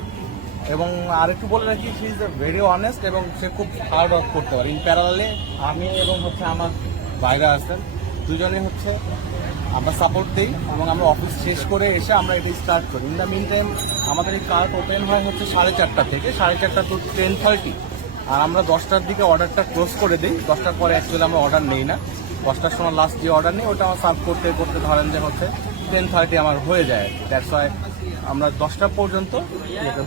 এবং আর একটু বলে রাখি, সি ইজ ভেরি অনেস্ট এবং সে খুব হার্ড ওয়ার্ক করতে পারে। ইন প্যারালালে আমি এবং হচ্ছে আমার বাইরে আছেন দুজনে হচ্ছে আমরা সাপোর্ট দিই এবং আমরা অফিস শেষ করে এসে আমরা এটা স্টার্ট করি। ইন দ্য মিন টাইম আমাদের এই কার্ট ওপেন হয় হচ্ছে 4:30 থেকে 4:30 to 10:30, আর আমরা 10টার দিকে অর্ডারটা ক্লোজ করে দিই। 10টার পরে অ্যাকচুয়ালি আমরা অর্ডার নেই না, 10টার সময় লাস্ট যে অর্ডার নিই ওটা আমার সার্ভ করতে করতে ধরেন যে হচ্ছে 10:30 আমার হয়ে যায়। দ্যাটস ওয়াই আমরা 10টা পর্যন্ত।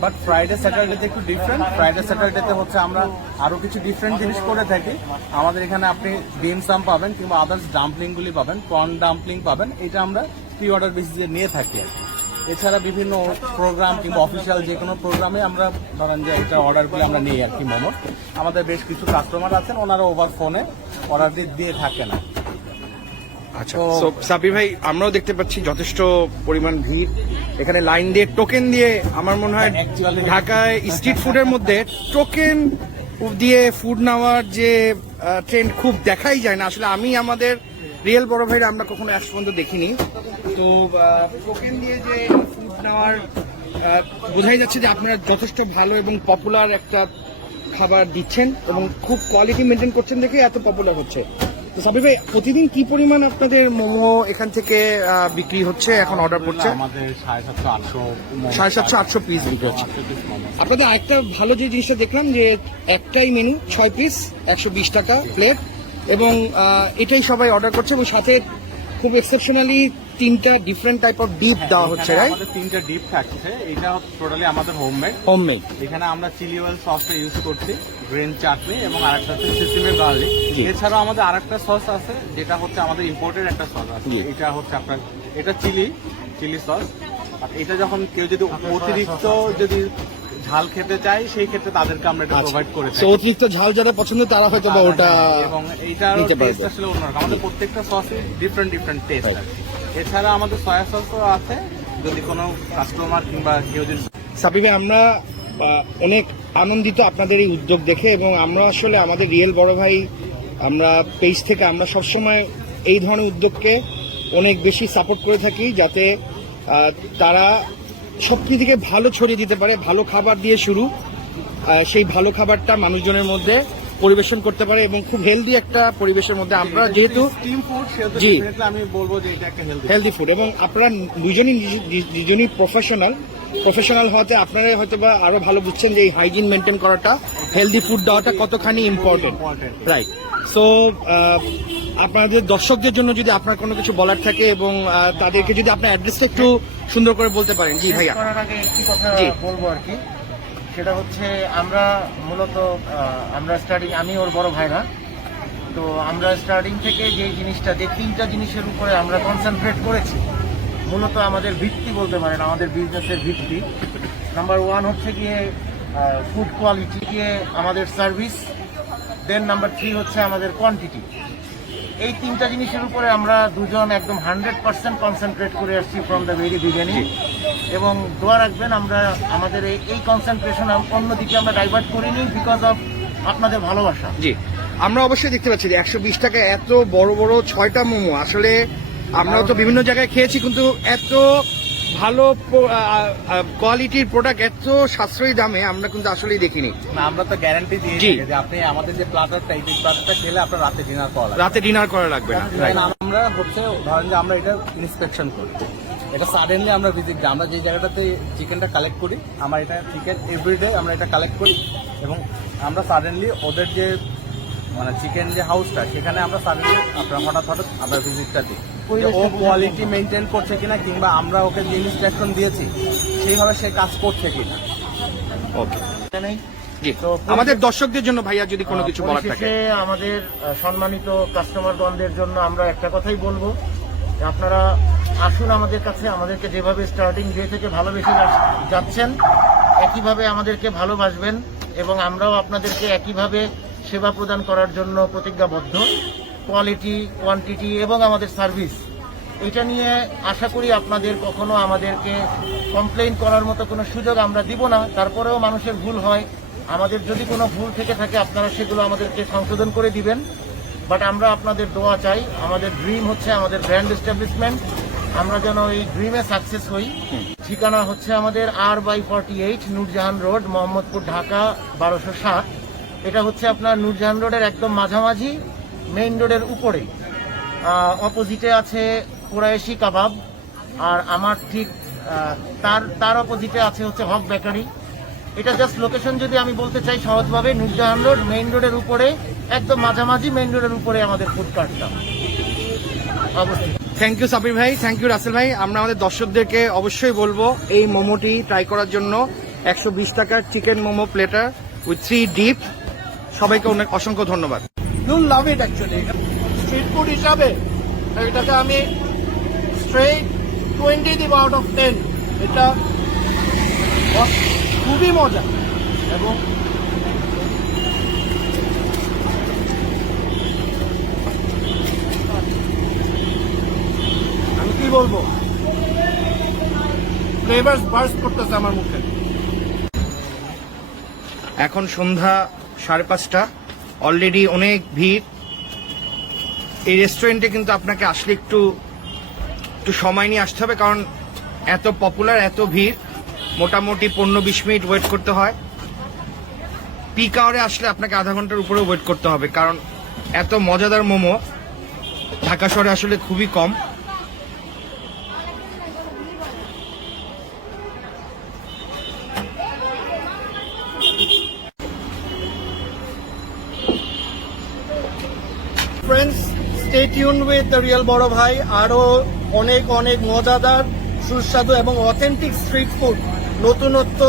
বাট ফ্রাইডে স্যাটারডেতে একটু ডিফারেন্ট। ফ্রাইডে স্যাটারডেতে হচ্ছে আমরা আরও কিছু ডিফারেন্ট জিনিস করে থাকি। আমাদের এখানে আপনি ডিম সাম পাবেন কিংবা আদার্স ডাম্পলিংগুলি পাবেন, প্রন ডাম্পলিং পাবেন, এটা আমরা প্রি অর্ডার বেসিসে নিয়ে থাকি আর কি। এছাড়া বিভিন্ন প্রোগ্রাম কিংবা অফিসিয়াল যে কোনো প্রোগ্রামে আমরা ধরেন যে এটা অর্ডারগুলো আমরা নিই আর কি। মোমো আমাদের বেশ কিছু কাস্টমার আছেন, ওনারা ওভার ফোনে অর্ডার দিয়ে থাকেন না। আচ্ছা, তো সাব্বির ভাই আমরাও দেখতে পাচ্ছি যথেষ্ট পরিমাণ ভিড় এখানে, লাইন দিয়ে টোকেন দিয়ে। আমার মনে হয় ঢাকায় স্ট্রিট ফুডের মধ্যে টোকেন দিয়ে ফুড নেওয়ার যে ট্রেন্ড খুব দেখাই যায় না আসলে। আমি আমাদের রিয়েল বড় ভাইরা আমরা কখনো আজ পর্যন্ত দেখিনি। তো টোকেন দিয়ে যে ফুড নেওয়ার বোঝাই যাচ্ছে যে আপনারা যথেষ্ট ভালো এবং পপুলার একটা খাবার দিচ্ছেন এবং খুব কোয়ালিটি মেনটেন করছেন দেখে এত পপুলার হচ্ছে। তো সাবির ভাই প্রতিদিন কি পরিমাণ আপনাদের মোমো এখান থেকে বিক্রি হচ্ছে এখন অর্ডার করছে? আমাদের 750-800 750-800 পিস বিক্রি হচ্ছে। আপনাদের আরেকটা ভালো যে জিনিসটা দেখলাম যে একটাই মেনু 6 পিস 120 টাকা প্লেট, এবং এটাই সবাই অর্ডার করছে, এবং সাথে খুব এক্সেপশনালি 3টা ডিফারেন্ট টাইপ অফ ডিপ দেওয়া হচ্ছে, রাইট? আমাদের 3টা ডিপ থাকছে, এটা টোটালি আমাদের হোমমেড। এখানে আমরা চিলি অয়েল সসটা ইউজ করছি, গ্রিন চাটনি, এবং আরেকটা হচ্ছে সিসিমে গার্লিক। এছাড়াও আমাদের আরেকটা সস আছে যেটা হচ্ছে আমাদের ইম্পোর্টেড একটা সস আছে, এটা হচ্ছে আপনার এটা চিলি সস। আর এটা যখন কেউ যদি অতিরিক্ত যদি ঝাল খেতে চায় সেই ক্ষেত্রে তাদেরকে আমরা এটা প্রোভাইড করে থাকি। অতিরিক্ত ঝাল যারা পছন্দ তারা হয়তো বা ওটা, এবং এইটার টেস্ট আসলে অন্যরকম। আমাদের প্রত্যেকটা সসে ডিফারেন্ট টেস্ট আছে। এছাড়া আমাদের সয়া সসও আছে, যদি কোনো কাস্টমার কিংবা কেউ যদি। সাবির ভাই, আমরা অনেক আনন্দিত আপনাদের এই উদ্যোগ দেখে, এবং আমরা আসলে আমাদের রিয়েল বড় ভাই আমরা পেজ থেকে আমরা সবসময় এই ধরনের উদ্যোগকে অনেক বেশি সাপোর্ট করে থাকি, যাতে তারা সব থেকে ভালো ছড়িয়ে দিতে পারে। ভালো খাবার দিয়ে শুরু, সেই ভালো খাবারটা মানুষজনের মধ্যে পরিবেশন করতে পারে, এবং খুব হেলদি একটা পরিবেশের মধ্যে আমরা যেহেতু জি আমি বলবো যে এটা একটা হেলদি ফুড, এবং আপনারা দুজনই প্রফেশনাল হওয়াতে আপনারা হয়তো বা আরো ভালো বুঝছেন যে এই হাইজিন মেনটেন করাটা, হেলদি ফুড দেওয়াটা কতখানি ইম্পর্টেন্ট, রাইট? সো আপনাদের দর্শকদের জন্য যদি আপনার কোনো কিছু বলার থাকে, এবং তাদেরকে যদি আপনার অ্যাড্রেসটা একটু সুন্দর করে বলতে পারেন। জি ভাইয়া, করার আগে একটি কথা বলবো আর কি, সেটা হচ্ছে আমরা মূলত আমি ওর বড় ভাইরা, তো আমরা স্টার্টিং থেকে যে জিনিসটা যে 3টা জিনিসের উপরে আমরা কনসেন্ট্রেট করেছি, মূলত আমাদের ভিত্তি বলতে পারেন, আমাদের বিজনেসের ভিত্তি। নাম্বার 1 হচ্ছে গিয়ে ফুড কোয়ালিটি, গিয়ে আমাদের সার্ভিস, দেন নাম্বার 3 হচ্ছে আমাদের কোয়ান্টিটি। এই 3টা জিনিসের উপরে আমরা দুজন একদম 100% কনসেন্ট্রেট করে আসছি ফ্রম দ্য ভেরি বিগিনিং, এবং দোয়া রাখবেন আমরা আমাদের এই কনসেন্ট্রেশন অন্যদিকে আমরা ডাইভার্ট করিনি, বিকজ অফ আপনাদের ভালোবাসা। জি, আমরা অবশ্যই দেখতে পাচ্ছি যে 120 টাকা এত বড় বড় 6টা মোমো, আসলে আমরাও তো বিভিন্ন জায়গায় খেয়েছি, কিন্তু এত ভালো কোয়ালিটির প্রোডাক্ট এত সাশ্রয়ী দামে আমরা কিন্তু আসলেই দেখিনি। না, আমরা তো গ্যারান্টি দিয়েছি যে আপনি আমাদের যে প্ল্যাটারটা, এই প্ল্যাটারটা খেলে আপনার রাতে ডিনার করা লাগবে না। আমরা হচ্ছে ধরেন যে আমরা এটা ইন্সপেকশন করি, এটা সাডেনলি আমরা ভিজিট দিই, আমরা যে জায়গাটাতে চিকেনটা কালেক্ট করি, আমার এটা চিকেন এভরিডে আমরা এটা কালেক্ট করি, এবং আমরা সাডেনলি ওদের যে মানে চিকেন যে হাউসটা, সেখানে আমরা সাডেনলি আপনার হঠাৎ আমরা ভিজিটটা দিই, ও কোয়ালিটি মেনটেন করছে কিনা, কিংবা আমরা ওকে যে ইনস্ট্রাকশন দিয়েছি সেইভাবে সে কাজ করছে কিনা। ওকে, জি, তো আমাদের দর্শকদের জন্য ভাইয়া যদি কোনো কিছু বলার থাকে। আমাদের সম্মানিত কাস্টমারগণদের জন্য আমরা একটা কথাই বলবো, আপনারা আসুন আমাদের কাছে, আমাদেরকে যেভাবে স্টার্টিং ডে থেকে ভালোবেসে যাচ্ছেন একইভাবে আমাদেরকে ভালোবাসবেন, এবং আমরাও আপনাদেরকে একইভাবে সেবা প্রদান করার জন্য প্রতিজ্ঞাবদ্ধ। কোয়ালিটি, কোয়ান্টিটি এবং আমাদের সার্ভিস, এটা নিয়ে আশা করি আপনাদের কখনো আমাদেরকে কমপ্লেইন করার মতো কোনো সুযোগ আমরা দিব না। তারপরেও মানুষের ভুল হয়, আমাদের যদি কোনো ভুল থেকে থাকে আপনারা সেগুলো আমাদেরকে সংশোধন করে দিবেন, বাট আমরা আপনাদের দোয়া চাই। আমাদের ড্রিম হচ্ছে আমাদের ব্র্যান্ড এস্টাবলিশমেন্ট, আমরা যেন এই ড্রিমে সাকসেস হই। ঠিকানা হচ্ছে আমাদের R/48 নূরজাহান রোড, মোহাম্মদপুর, ঢাকা 1207। এটা হচ্ছে আপনার নূরজাহান রোডের একদম মাঝামাঝি, মেইন রোডের উপরে। অপোজিটে আছে কুরাইশি কাবাব, আর আমার ঠিক তার অপোজিটে আছে হচ্ছে হক বেকারি। এটা জাস্ট লোকেশন যদি আমি বলতে চাই সহজভাবে, নূরজাহান রোড মেইন রোডের উপরে, একদম মাঝামাঝি মেইন রোডের উপরে আমাদের ফুড কার্টটা অবস্থিত। থ্যাংক ইউ সাবির ভাই, থ্যাংক ইউ রাসেল ভাই। আমরা আমাদের দর্শকদেরকে অবশ্যই বলবো এই মোমোটি ট্রাই করার জন্য। 120 টাকার chicken momo platter with 3 dip. সবাইকে অনেক অসংখ্য ধন্যবাদ। ইউল লাভ ইট অ্যাকচুয়ালি। স্ট্রিট ফুড হিসাবে এটাকে আমি স্ট্রেট 20 দিব আউট অফ 10। এটা খুবই মজা, এবং আমি কি বলবো, ফ্লেভারস বার্স্ট করতেছে আমার মুখে। এখন সন্ধ্যা 5:30, অলরেডি অনেক ভিড়। এই রেস্টুরেন্টে কিন্তু আপনাকে আসলে একটু সময় নিয়ে আসতে হবে, কারণ এত পপুলার, এত ভিড়, মোটামুটি 15-20 মিনিট ওয়েট করতে হয়। পিক আওয়ারে আসলে আপনাকে আধা ঘন্টার উপরে ওয়েট করতে হবে, কারণ এত মজাদার মোমো ঢাকা শহরে আসলে খুবই কম। Friends, stay tune with the real বড় ভাই। আরো অনেক অনেক মজাদার, সুস্বাদু এবং অথেন্টিক স্ট্রিট ফুড নতুনত্ব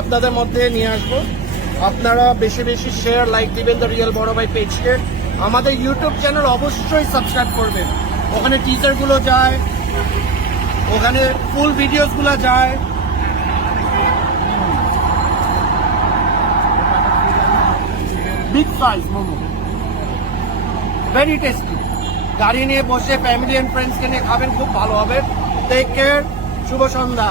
আপনাদের মধ্যে নিয়ে আসবো। আপনারা বেশি বেশি শেয়ার, লাইক দিবেন দ্য রিয়েল বড় ভাই পেজকে। আমাদের ইউটিউব চ্যানেল অবশ্যই সাবস্ক্রাইব করবেন। ওখানে টিজার গুলো যায়, ওখানে ফুল ভিডিওস গুলো যায়। Big size momo, very tasty. গাড়ি নিয়ে বসে ফ্যামিলি এন্ড ফ্রেন্ডসকে নিয়ে খাবেন, খুব ভালো হবে। টেক কেয়ার, শুভ সন্ধ্যা।